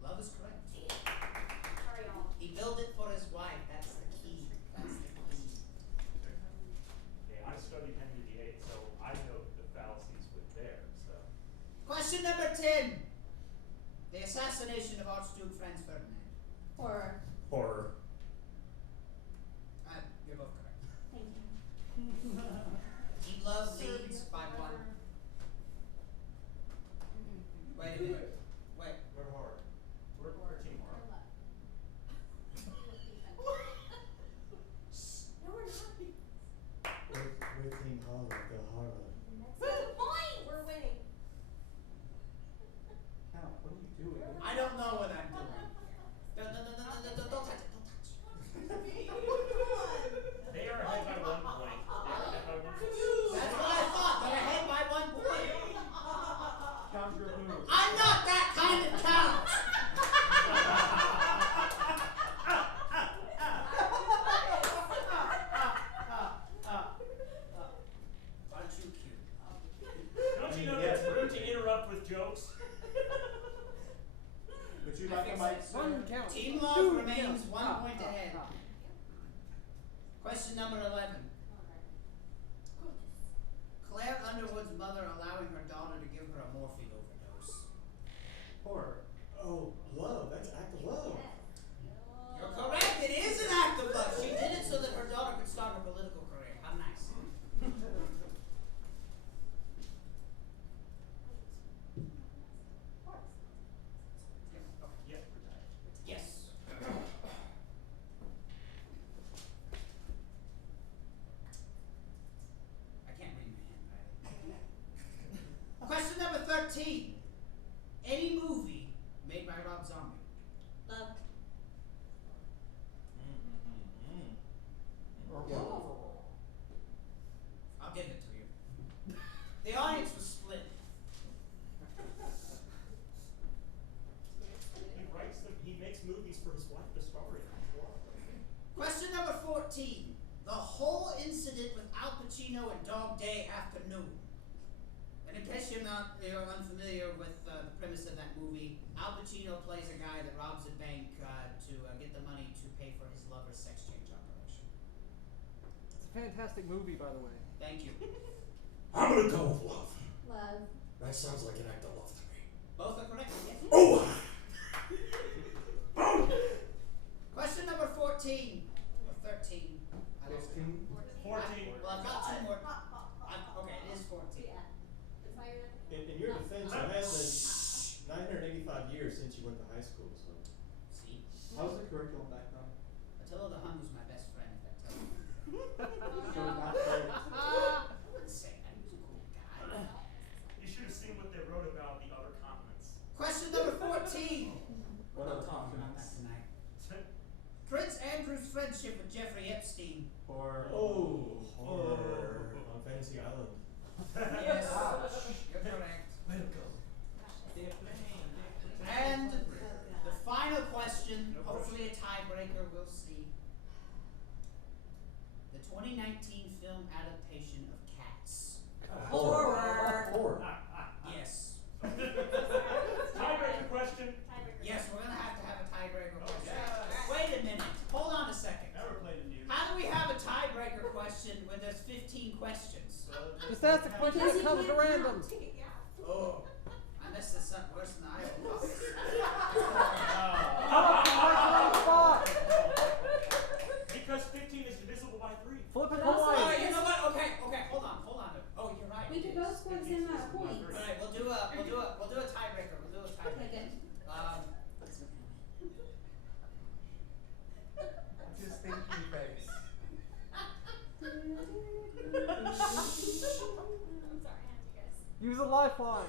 Love is correct. Sorry, y'all. He built it for his wife. That's the key. That's the key. Okay, I studied Henry VIII, so I know the fallacies with there, so. Question number 10. The assassination of Archduke Franz Ferdinand. Horror. Horror. You're both correct. Thank you. He loved Leeds by one. Wait a minute. Wait. We're horror. We're team horror. No, we're not. We're Team Horror, the horror. That's the point. We're winning. Count, what are you doing? I don't know what I'm doing. No, don't touch it. Don't touch it. They are ahead by 1 point. They are ahead by 1 point. That's what I thought. They're ahead by 1 point. Count your moves. I'm not that kind of count. Aren't you cute? Don't you know that's rude to interrupt with jokes? Would you I like a fix mic, it. sir? Team Love remains 1 point ahead. Question number 11. Claire Underwood's mother allowing her daughter to give her a morphine overdose. Horror. Oh, love. That's act of love. You're correct. It is an act of love. She did it so that her daughter could start a political career. How nice. Yes, we're tied. Yes. I can't read my handwriting. Question number 13. Any movie made by Rob Zombie. Love. I'll give it to you. The audience was split. He makes movies for his wife to star in. Question number 14. The whole incident with Al Pacino and Dog Day Afternoon. And in case you're unfamiliar with the premise of that movie, Al Pacino plays a guy that robs a bank to get the money to pay for his lover's sex change operation. It's a fantastic movie, by the way. Thank you. I'm gonna go with love. Love. That sounds like an act of love to me. Both are correct. Yes. Oh! Question number 14. Or 13. I lost it. 15. 14. Well, I've got 2 more. Okay, it is 14. Yeah. It's not your In your defense, it has been 985 years since you went to high school, so. See? How was the curriculum back then? Attila the Hun was my best friend, if that tells you. So not great. I wouldn't say that. He was a cool guy. You should have seen what they wrote about the other continents. Question number 14. What We're other not talking about that confidence? tonight. Prince Andrew's friendship with Jeffrey Epstein. Horror. Oh, horror on Fantasy Island. Yes, you're correct. And the final question, hopefully a tiebreaker, we'll see. The 2019 film adaptation of Cats. Horror. Horror. Yes. Tiebreaker question. Yes, we're gonna have to have a tiebreaker Oh, question. yes. Wait a minute. Hold on a second. Never played a news. How do we have a tiebreaker question when there's 15 questions? Just ask the question Because that you comes can't to random. count. Yeah. Oh, I messed this up worse than I ever Fuck. Because 15 is divisible by 3. Flip a But also- Oh, coin. you know what? Okay, hold on. Oh, you're right. We could both score the same amount of points. All right, we'll do a tiebreaker. Okay, good. Just thinking face. I'm sorry, I had to guess. Use a lifeline.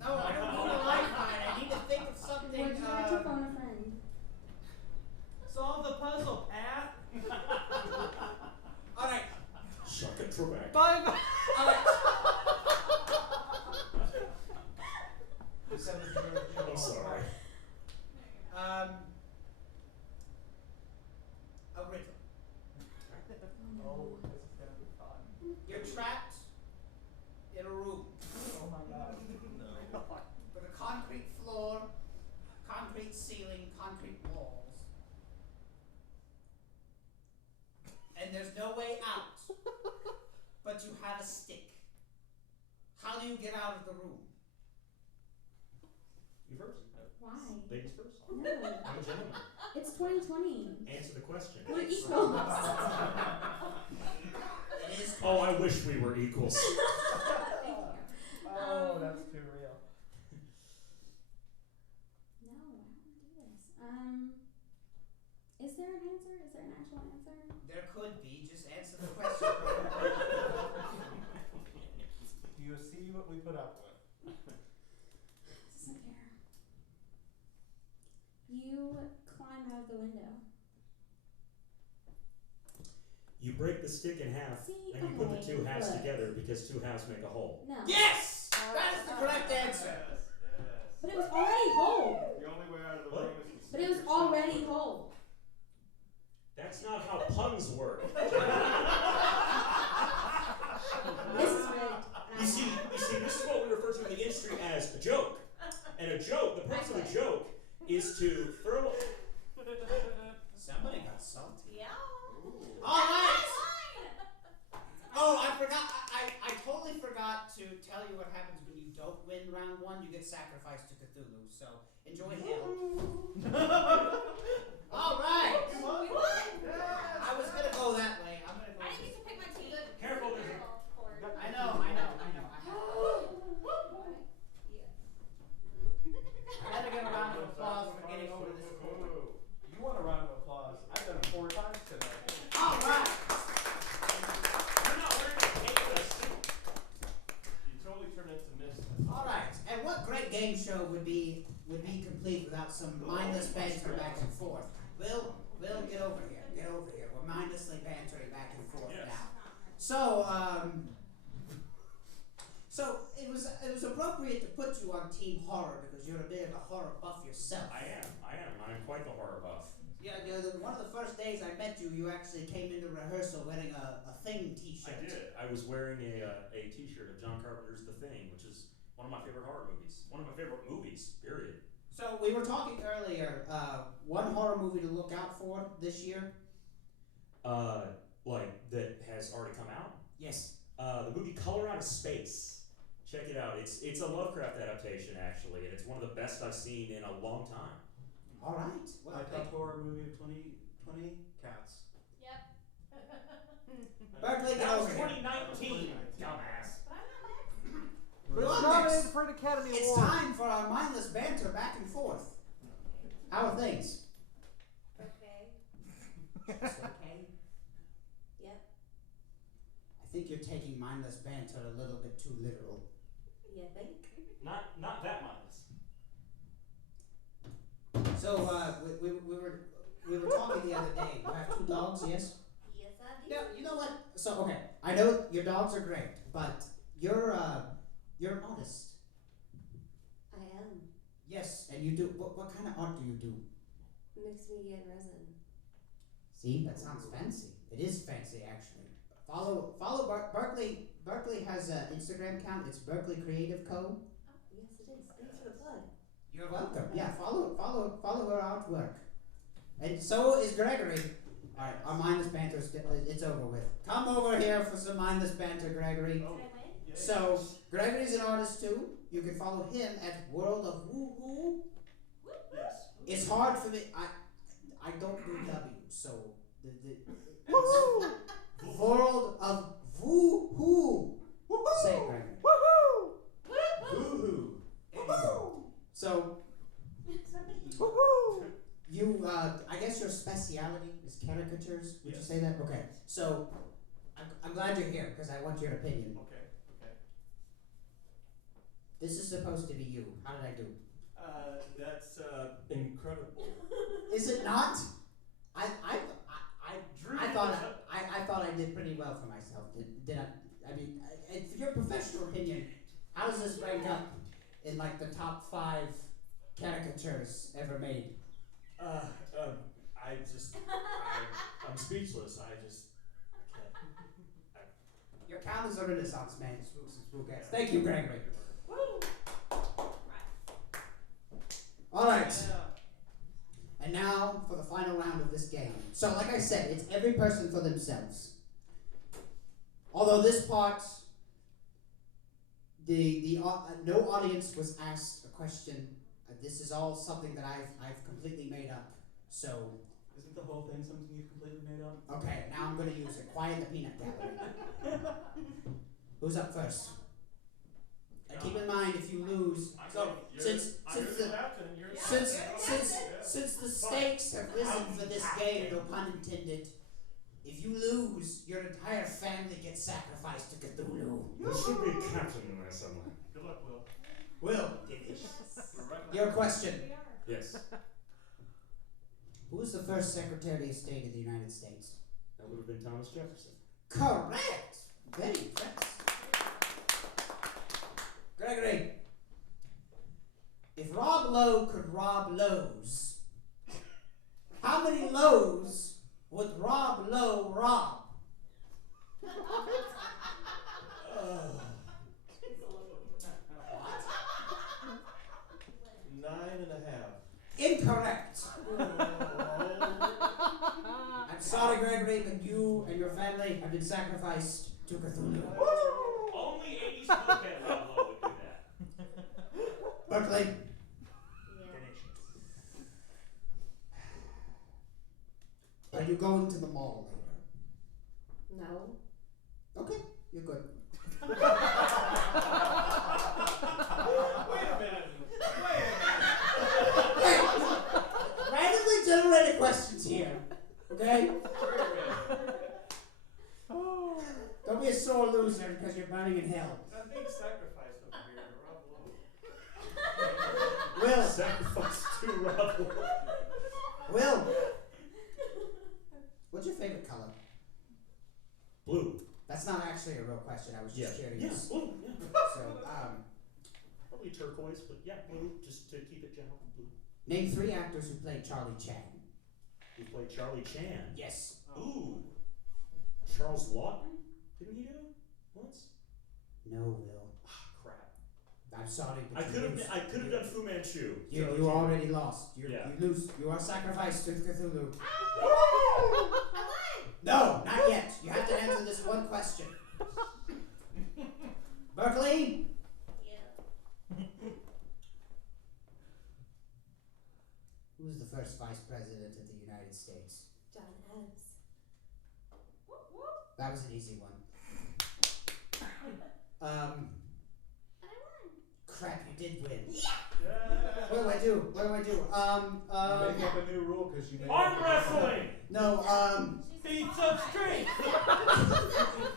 No, I don't need a lifeline. I need to think of something. Would you like to phone a friend? Solve the puzzle, Pat. All right. Suck it, Trebek. Bye. All right. You said it was your I'm sorry. A riddle. Oh, this is gonna be fun. You're trapped in a room Oh my god. with a do you get out of the room? You first. Why? Ladies first. No. I'm a gentleman. It's 2020. Answer the question. We're equals. It is. Oh, I wish we were equals. Thank you. Oh, that's too real. No, I don't want to do this. Is there an answer? Is there an actual answer? There could be. Just answer the question. Do you see what we put up with? Doesn't care. You climb out of the window. You break the stick in half, See, and you put the okay, two halves look. together because two halves make a whole. No. Yes! That is the correct answer. Yes. But it was already whole. The only way out of the What? room is to But it was already whole. That's not how puns work. This is rigged. You see, this is what we refer to in the industry as a joke. And a joke, the purpose of a joke is to throw. Somebody got salty. Yeah. All right. Oh, I forgot. I totally forgot to tell you what happens when you don't win round one. You get sacrificed to Cthulhu. So enjoy hell. All right. We won! I was gonna go that way. I'm gonna go. I didn't get to pick my team. Careful, there's I know. I had to give a round of applause for getting over this. You want a round of applause? I've done it 4 times tonight. All right. You're not wearing a cape and a suit. You totally turned into mist. All right. And what great game show would be complete without some mindless banter back and forth? Will, get over here. Get over here. We're mindlessly bantering back and forth Yes. now. So it was appropriate to put you on Team Horror because you're a bit of a horror buff yourself. I am. I'm quite the horror buff. Yeah, one of the first days I met you, you actually came into rehearsal wearing a Thing T-shirt. I did. I was wearing a T-shirt of John Carpenter's The Thing, which is one of my favorite horror movies. One of my favorite movies, period. So we were talking earlier. One horror movie to look out for this year. Like that has already come out. Yes. The movie Color Out of Space. Check it out. It's a Lovecraft adaptation actually, and it's one of the best I've seen in a long time. All right. Well, My top horror movie of 2020, Cats. Yep. Berkley, get That was over here. 2019, dumbass. But I'm not next. We're on Nominated next. for an Academy It's Award. time for our mindless banter back and forth. How are things? Okay. Just okay. Yep. I think you're taking mindless banter a little bit too literal. You think? Not that mindless. So we were talking the other day. You have 2 dogs, yes? Yes, I do. Yeah. You know what? So okay, I know your dogs are great, but you're an artist. I am. Yes, and you do. What kind of art do you do? Mixed media and resin. See, that sounds fancy. It is fancy, actually. Follow Berkley. Berkley has an Instagram account. It's Berkley Creative Co. Yes, it is. Thanks for the plug. You're welcome. Yeah, follow her artwork. And so is Gregory. All right, our mindless banter it's over with. Come over here for some mindless banter, Gregory. Did I win? So Gregory's an artist too. You can follow him at World of Woohoo. Yes. It's hard for me. I don't do W, so the Woohoo! World of Woohoo. Say it, Gregory. Woohoo! Woohoo! Woohoo! So Woohoo! you, I guess your speciality is caricatures. Would you Yes. say that? Okay. So I'm glad you're here because I want your opinion. Okay. This is supposed to be you. How did I do? That's incredible. Is it not? I Drew, thought I thought I did pretty well for myself. Did I? I mean, for your professional opinion, how does this rank up in like the top 5 caricatures ever made? I'm speechless. I can't. Your count is a renaissance man. Spooks and spookettes. Thank you, Gregory. Woo! All right. And now for the final round of this game. So, like I said, it's every person for themselves. Although this part no audience was asked a question. This is all something that I've completely made up. So. Isn't the whole thing something you've completely made up? Okay, now I'm going to use it. Quiet the peanut gallery. Who's up first? And keep in mind, if you lose, since the stakes have risen for this game, no pun intended. If you lose, your entire family gets sacrificed to Cthulhu. There should be a captain in there somewhere. Good luck, Will. Will, your question. Yes. Who was the first Secretary of State of the United States? That would have been Thomas Jefferson. Correct! Very impressed. Gregory, if Rob Lowe could rob Lowe's, how many Lowe's would Rob Lowe rob? 9.5. Incorrect. I'm sorry, Gregory, but you and your family have been sacrificed to Cthulhu. Only 80s cokehead Rob Lowe would do that. Berkley. Are you going to the mall later? No. Okay, you're good. Wait a minute. Hey, randomly generated questions here, okay? Don't be a sore loser because you're burning in hell. I'm being sacrificed over here to Rob Lowe. Will. Sacrifice to Rob Lowe. Will. What's your favorite color? Blue. That's not actually a real question. I was just curious. Yeah, blue. Yeah. So, probably turquoise, but yeah, blue, just to keep it general. Blue. name 3 actors who played Charlie Chan. Who played Charlie Chan? Yes. Ooh. Charles Lawton? Didn't he do it once? No, Will. Crap. I'm sorry, but I could have done Fu Manchu. You already lost. You lose. You are sacrificed to Cthulhu. No, not yet. You have to answer this one question. Berkley? Yeah. Who was the first vice president of the United States? John Adams. That was an easy one. I won. Crap, you did win. Yeah. What do I do? You make up a new rule because you made Arm wrestling! No, Feats of strength.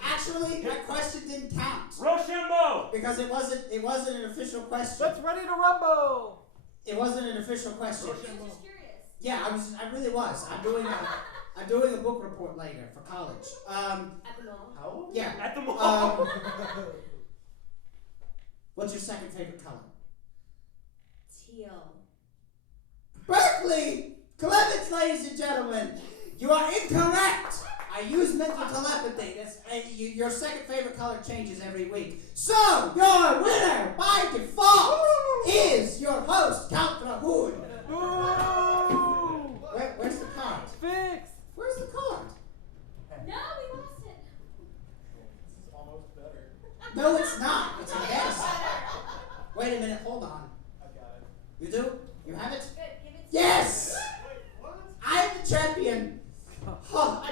actually, that question didn't count. Rochambeau! Because it wasn't an official question. Let's ready to rumble. It wasn't an official question. I was just curious. Yeah, I really was. I'm doing a book report later for college. At the mall. How old? Yeah. At the mall. What's your second favorite color? Teal. Berkley! Clements, ladies and gentlemen! You are incorrect! I use mental telepathy. Your second favorite color changes every week. So, your winner, by default, is your host, Count Drahoon. Where's the card? Fixed. Where's the card? No, we lost it. This is almost better. No, it's not. It's a guess. Wait a minute. Hold on. I got it. You do? You have it? Good. Give it to Yes! Wait, what? I'm the champion. Oh,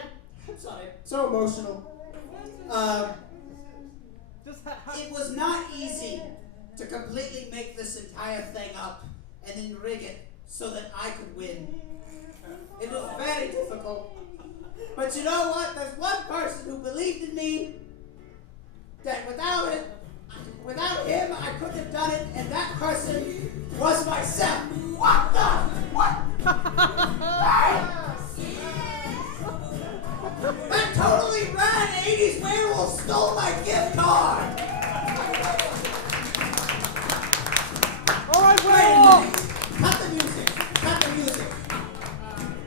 I'm sorry. So emotional. It was not easy to completely make this entire thing up and then rig it so that I could win. It was very difficult. But you know what? There's one person who believed in me that without him, I couldn't have done it, and that person was myself. What the? What? Hey! That totally rad 80s werewolf stole my gift card! Alright, Wait a Will! minute. Cut the music. Cut the music.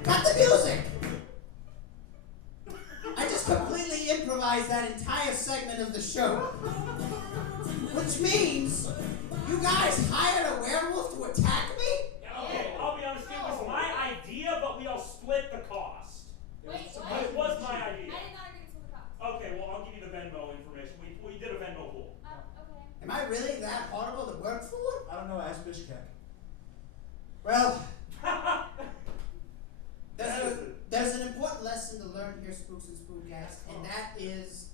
Cut the music. I just completely improvised that entire segment of the show. Which means you guys hired a werewolf to attack me? Okay, I'll be honest, it was my idea, but we all split the cost. Wait, But what? it was my idea. I did not agree to the cost. Okay, well, I'll give you the Venmo information. We did a Venmo pool. Okay. Am I I really that horrible to work for? I don't know, ask Bishkek. Well, there's an important lesson to learn here, Spooks and Spookcats, and that is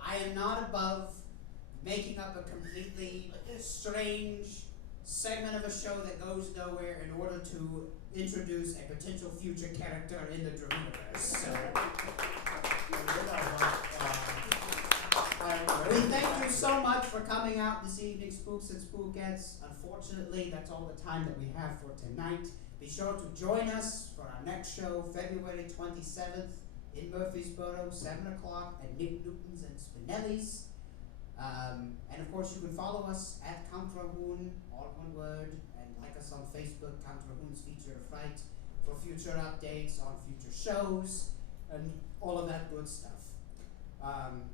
I am not above making up a completely strange segment of a show that goes nowhere in order to introduce a potential future character in the Drahooniverse. So, we thank you so much for coming out this evening, Spooks and Spookets. Unfortunately, that's all the time that we have for tonight. Be sure to join us for our next show, February 27th in Murfreesboro, 7 o'clock at Nick Newton's and Spinelli's. And of course, you can follow us at Count Drahoon, all one word, and like us on Facebook, Count Drahoon's Feature of Fright, for future updates on future shows and all of that good stuff.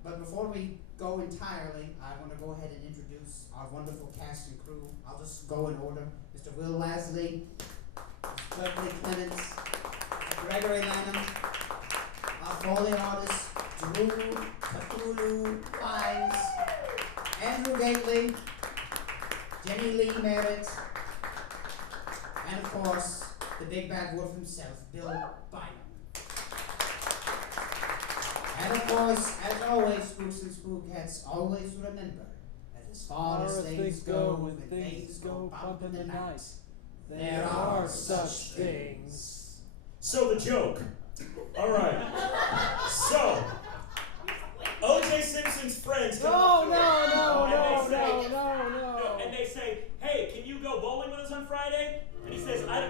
But before we go entirely, I want to go ahead and introduce our wonderful cast and crew. I'll just go in order. Mr. Will Lasley, Berkley, Clements, Gregory, Lannom, our Foley artists, Drahoon, Cthulhu, Hinds, Andrew Gateley, Jenny Lee Merritt, and of course, the big bad wolf himself, Bill Bynum. And of course, as always, Spooks and Spookheads, always remember that as far as things go, when things go bump in the night, there are such things. So the joke. All right. So, O.J. Simpson's friends come up to him. No. And they say, hey, can you go bowling with us on Friday? And he says, I